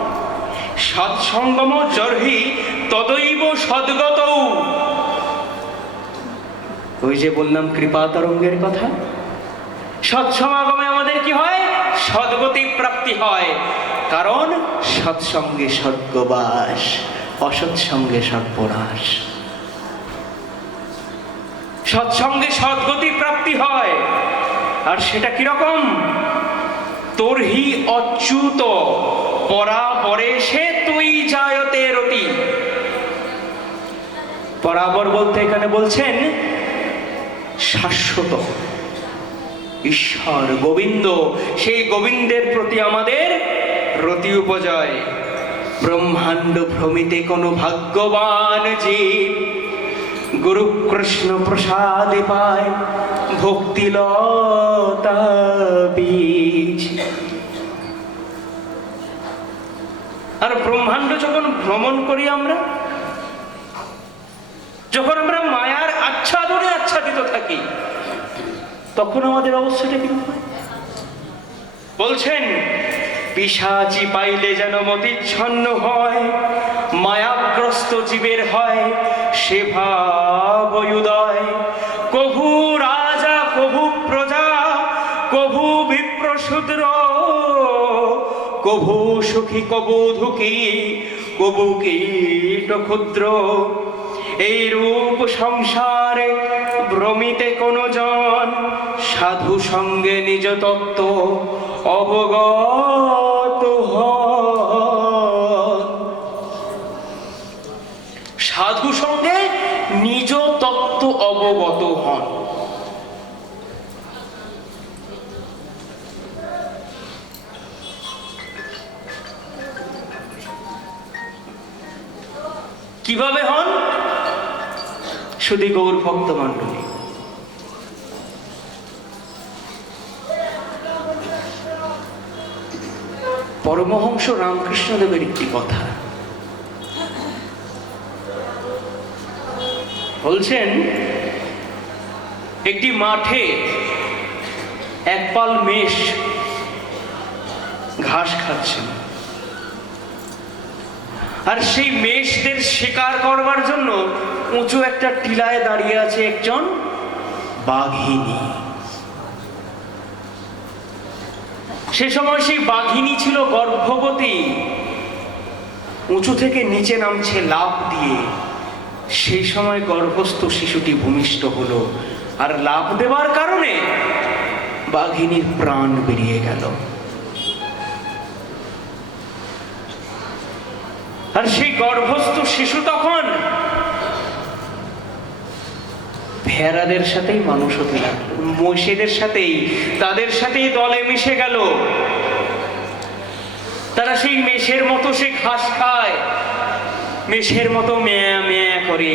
সৎসঙ্গম জর্হি তদৈব সদ্গত। ওই যে বললাম কৃপা তরঙ্গের কথা, সৎসমাগমে আমাদের কি হয়? সদ্গতি প্রাপ্তি হয়। কারণ সৎসঙ্গে সদ্গবাস, অসৎসঙ্গে সর্বনাশ। সৎসঙ্গে সদ্গতি প্রাপ্তি হয়। আর সেটা কিরকম? তর্হি অচ্যুত পরাপরে সে তুই জায়তে রতি। পরাবর বলতে এখানে বলছেন শাশ্বত ঈশ্বর গোবিন্দ। সেই গোবিন্দের প্রতি আমাদের রতি উপজয়। ব্রহ্মাণ্ড ভ্রমিতে কোনো ভাগ্যবান জীব গুরু কৃষ্ণ প্রসাদে পায় ভক্তিলতা বীজ। আর ব্রহ্মাণ্ড যখন ভ্রমণ করি আমরা, যখন আমরা মায়ার আচ্ছাদনে আচ্ছাদিত থাকি, তখন আমাদের অবস্থাটা কি হয়? বলছেন পিশাচি পাইলে যেন মতিচ্ছন্ন হয়, মায়াগ্রস্ত জীবের হয় সে ভাবুদয়। কভু রাজা কভু প্রজা, কভু বিপ্রশূদ্র, কভু সুখী কভু দুঃখী, কভু কীট ক্ষুদ্র। এই রূপ সংসারে ভ্রমিতে কোন জন, সাধু সঙ্গে নিজ তত্ত্ব অবগত হন। সাধু সঙ্গে নিজ তত্ত্ব অবগত হন। কিভাবে হন? শুধু গৌর ভক্ত মণ্ডলী, পরমহংস রামকৃষ্ণদেবের একটি কথা বলছেন, একটি মাঠে একপাল মেষ ঘাস খাচ্ছেন। আর সেই মেষদের শিকার করবার জন্য উঁচু একটা টিলায় দাঁড়িয়ে আছে একজন বাঘিনী। সে সময় সেই বাঘিনী ছিল গর্ভবতী, উঁচু থেকে নিচে নামছে লাফ দিয়ে। সেই সময় গর্ভস্থ শিশুটি ভূমিষ্ঠ হলো, আর লাফ দেওয়ার কারণে বাঘিনীর প্রাণ বেরিয়ে গেল। আর সেই গর্ভস্থ শিশু তখন ভেড়াদের সাথেই মানুষ হতে লাগলো, মহিষীদের সাথেই, তাদের সাথেই দলে মিশে গেল। তারা সেই মেষের মতো সে ঘাস খায়, মেষের মতো ম্যা ম্যা করে।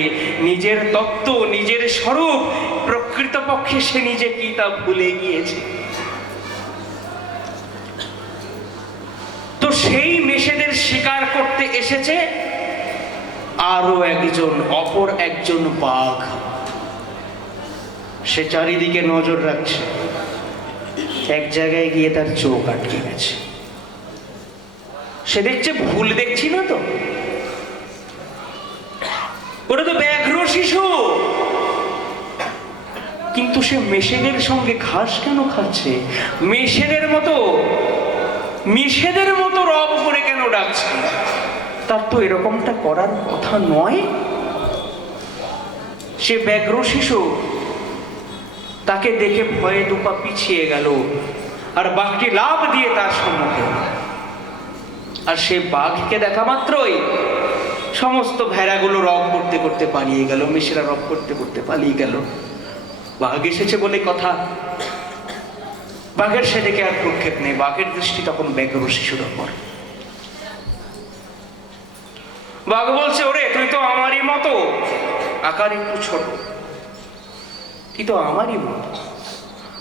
নিজের তত্ত্ব, নিজের স্বরূপ, প্রকৃতপক্ষে সে নিজে কি তা ভুলে গিয়েছে। তো সেই মেষেদের শিকার করতে এসেছে আরো একজন, অপর একজন বাঘ। সে চারিদিকে নজর রাখছে। এক জায়গায় গিয়ে তার চোখ আটকে গেছে। সে দেখছে ভুল দেখছি না তো, ওটা তো ব্যাঘ্র শিশু। কিন্তু সে মেষেদের সঙ্গে ঘাস কেন খাচ্ছে? মেষেদের মতো রব করে কেন ডাকছে? তার তো এরকমটা করার কথা নয়। সে ব্যাঘ্র শিশু, তাকে দেখে ভয়ে দুপা পিছিয়ে গেল, আর বাঘটি লাফ দিয়ে তার সম্মুখে আর সে বাঘকে দেখা মাত্রই সমস্ত ভেড়াগুলো রব করতে করতে পালিয়ে গেল, মেষেরা রব করতে করতে পালিয়ে গেল। বাঘ এসেছে বলে কথা, বাঘের সেদিকে আর প্রক্ষেপ নেই। বাঘের দৃষ্টি তখন ব্যাঘ্র শিশুর ওপর। বাঘ বলছে, ওরে তুই তো আমারই মতো, আকার একটু ছোট, তুই তো আমারই মতো,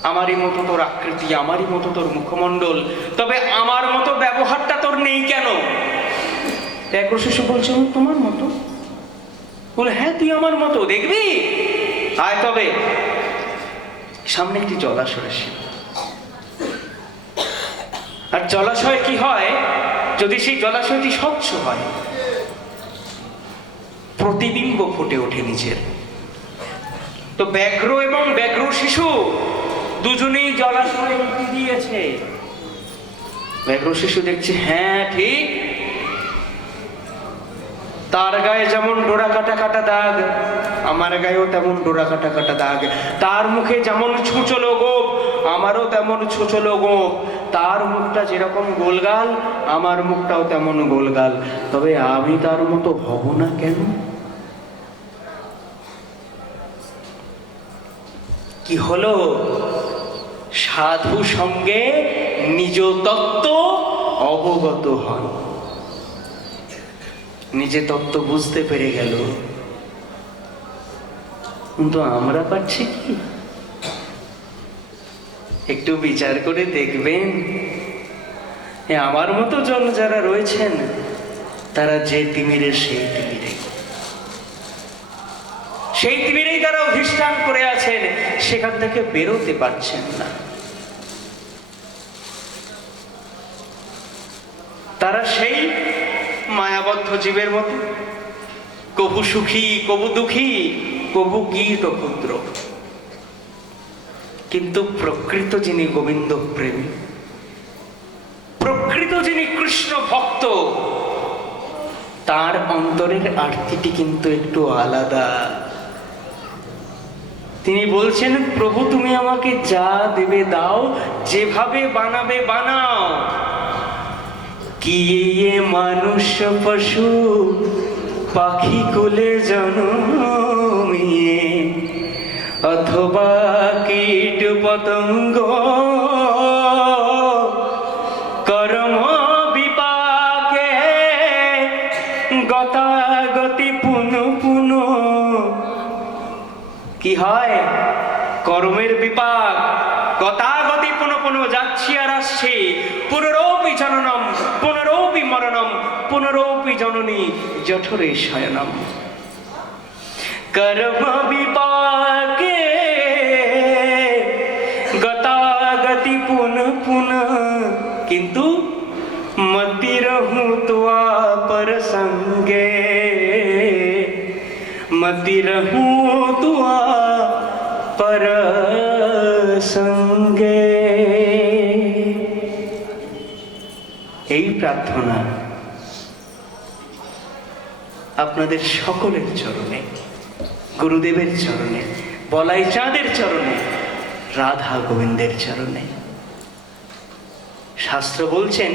আমারই মতো তোর আকৃতি, আমারই মতো তোর মুখমণ্ডল, তবে আমার মতো ব্যবহারটা তোর নেই কেন? ব্যাঘ্র শিশু বলছে, তোমার মতো? বলে, হ্যাঁ তুই আমার মতো, দেখবি আয় তবে। সামনে একটি জলাশয় আসে, আর জলাশয় কি হয়, যদি সেই জলাশয়টি স্বচ্ছ হয়, প্রতিবিম্ব ফুটে ওঠে নিচের। তো ব্যাঘ্র এবং ব্যাঘ্র শিশু দুজনেই জলাশয়ে উঠে দিয়েছে। ব্যাঘ্র শিশু দেখছে, হ্যাঁ ঠিক, তার গায়ে যেমন ডোরা কাটা কাটা দাগ, আমার গায়েও তেমন ডোরা কাটা কাটা দাগ। তার মুখে যেমন ছুঁচলো গোপ, আমারও তেমন ছুঁচলো গোপ। তার মুখটা যেরকম গোলগাল, আমার মুখটাও তেমন গোলগাল, তবে আমি তার মতো হব না কেন? কি হলো? সাধু সঙ্গে নিজ তত্ত্ব অবগত হন, নিজে তত্ত্ব বুঝতে পেরে গেল। কিন্তু আমরা পাচ্ছি কি? একটু বিচার করে দেখবেন, আমার মতো জন যারা রয়েছেন, তারা যে তিমিরে সেই তিমিরেই তারা অধিষ্ঠান করে আছেন, সেখান থেকে বেরোতে পারছেন না। তারা সেই মায়াবদ্ধ জীবের মতো, কবু সুখী, কবু দুঃখী, কবু কীট ক্ষুদ্র। কিন্তু প্রকৃত যিনি গোবিন্দ প্রেমী, প্রকৃত যিনি কৃষ্ণ ভক্ত, তার অন্তরের আরতিটি কিন্তু একটু আলাদা। তিনি বলছেন, প্রভু তুমি আমাকে যা দেবে দাও, যেভাবে বানাবে বানাও। কি মানুষ পশু পাখি কুলে জন্মিয়ে, অথবা কীট পতঙ্গ কর্ম বিপাকে, গতাগতি পুন পুন। কি হয়? কর্মের বিপাক, গতাগতি পুন পুন, যাচ্ছি আর আসছি। পুনরপি জননম পুনরপি মরণম, পুনরপি জননী জঠরে শয়নম। কর্ম বিপাকে গতাগতি পুন পুন, কিন্তু মতি रहूं त्वा पर संगे, मति रहूं त्वा पर संगे। এই প্রার্থনা আপনাদের সকলের চরণে, গুরুদেবের চরণে, বলাই চাঁদের চরণে, রাধা গোবিন্দের চরণে। শাস্ত্র বলছেন,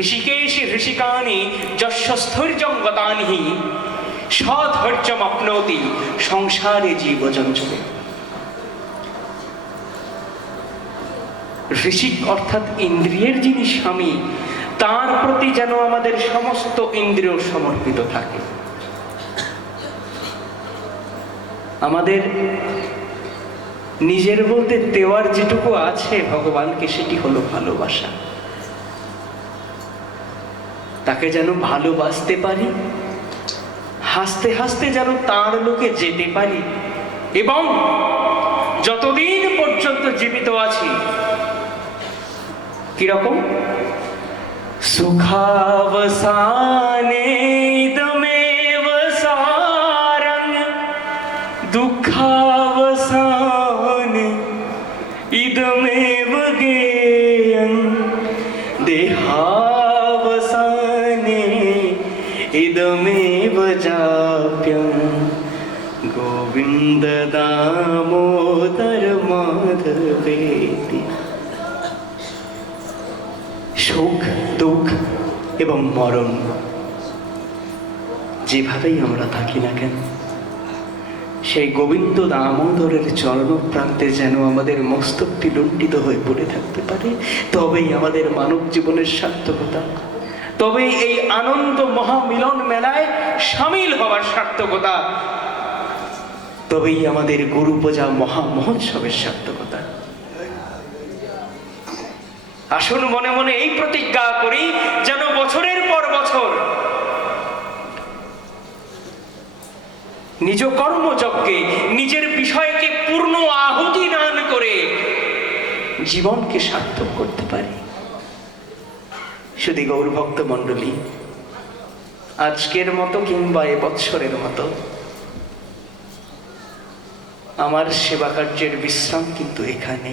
ঋষিকেশি ঋষিকানি যস্য স্থৈর্যং গতানি সধৈর্যমপ্নোতি সংসারে জীবজঞ্জলে। ঋষিক অর্থাৎ ইন্দ্রিয়ের যিনি স্বামী, তার প্রতি যেন আমাদের সমস্ত ইন্দ্রিয় সমর্পিত থাকে। আমাদের নিজের বলতে দেওয়ার যেটুকু আছে ভগবানকে, সেটি হলো ভালোবাসা। তাকে যেন ভালোবাসতে পারি, হাসতে হাসতে যেন তার লোকে যেতে পারি, এবং যতদিন পর্যন্ত জীবিত আছি, কিরকম? সুখাবসানে ইদমেব সারং, দুঃখাবসানে ইদমেব গেয়ং, দেহাবসানে ইদমেব যাপ্যং, গোবিন্দ দামোদর মাধবেতি। সুখ দুঃখ এবং মরণ, যেভাবেই আমরা থাকি না কেন, সেই গোবিন্দ দামোদরের চরণ প্রান্তে যেন আমাদের মস্তকটি লুণ্ঠিত হয়ে পড়ে থাকতে পারে। তবেই আমাদের মানব জীবনের সার্থকতা, তবেই এই আনন্দ মহামিলন মেলায় সামিল হওয়ার সার্থকতা, তবেই আমাদের গুরু পূজা মহা মহোৎসবের সার্থকতা। আসুন মনে মনে এই প্রতিজ্ঞা করি, যেন বছরের পর বছর নিজ কর্মযজ্ঞে নিজের বিষয়কে পূর্ণ আহুতি দান করে জীবনকে সার্থক করতে পারি। শুধু গৌর ভক্ত মণ্ডলী, আজকের মতো কিংবা এ বৎসরের মতো আমার সেবা কার্যের বিশ্রাম কিন্তু এখানে।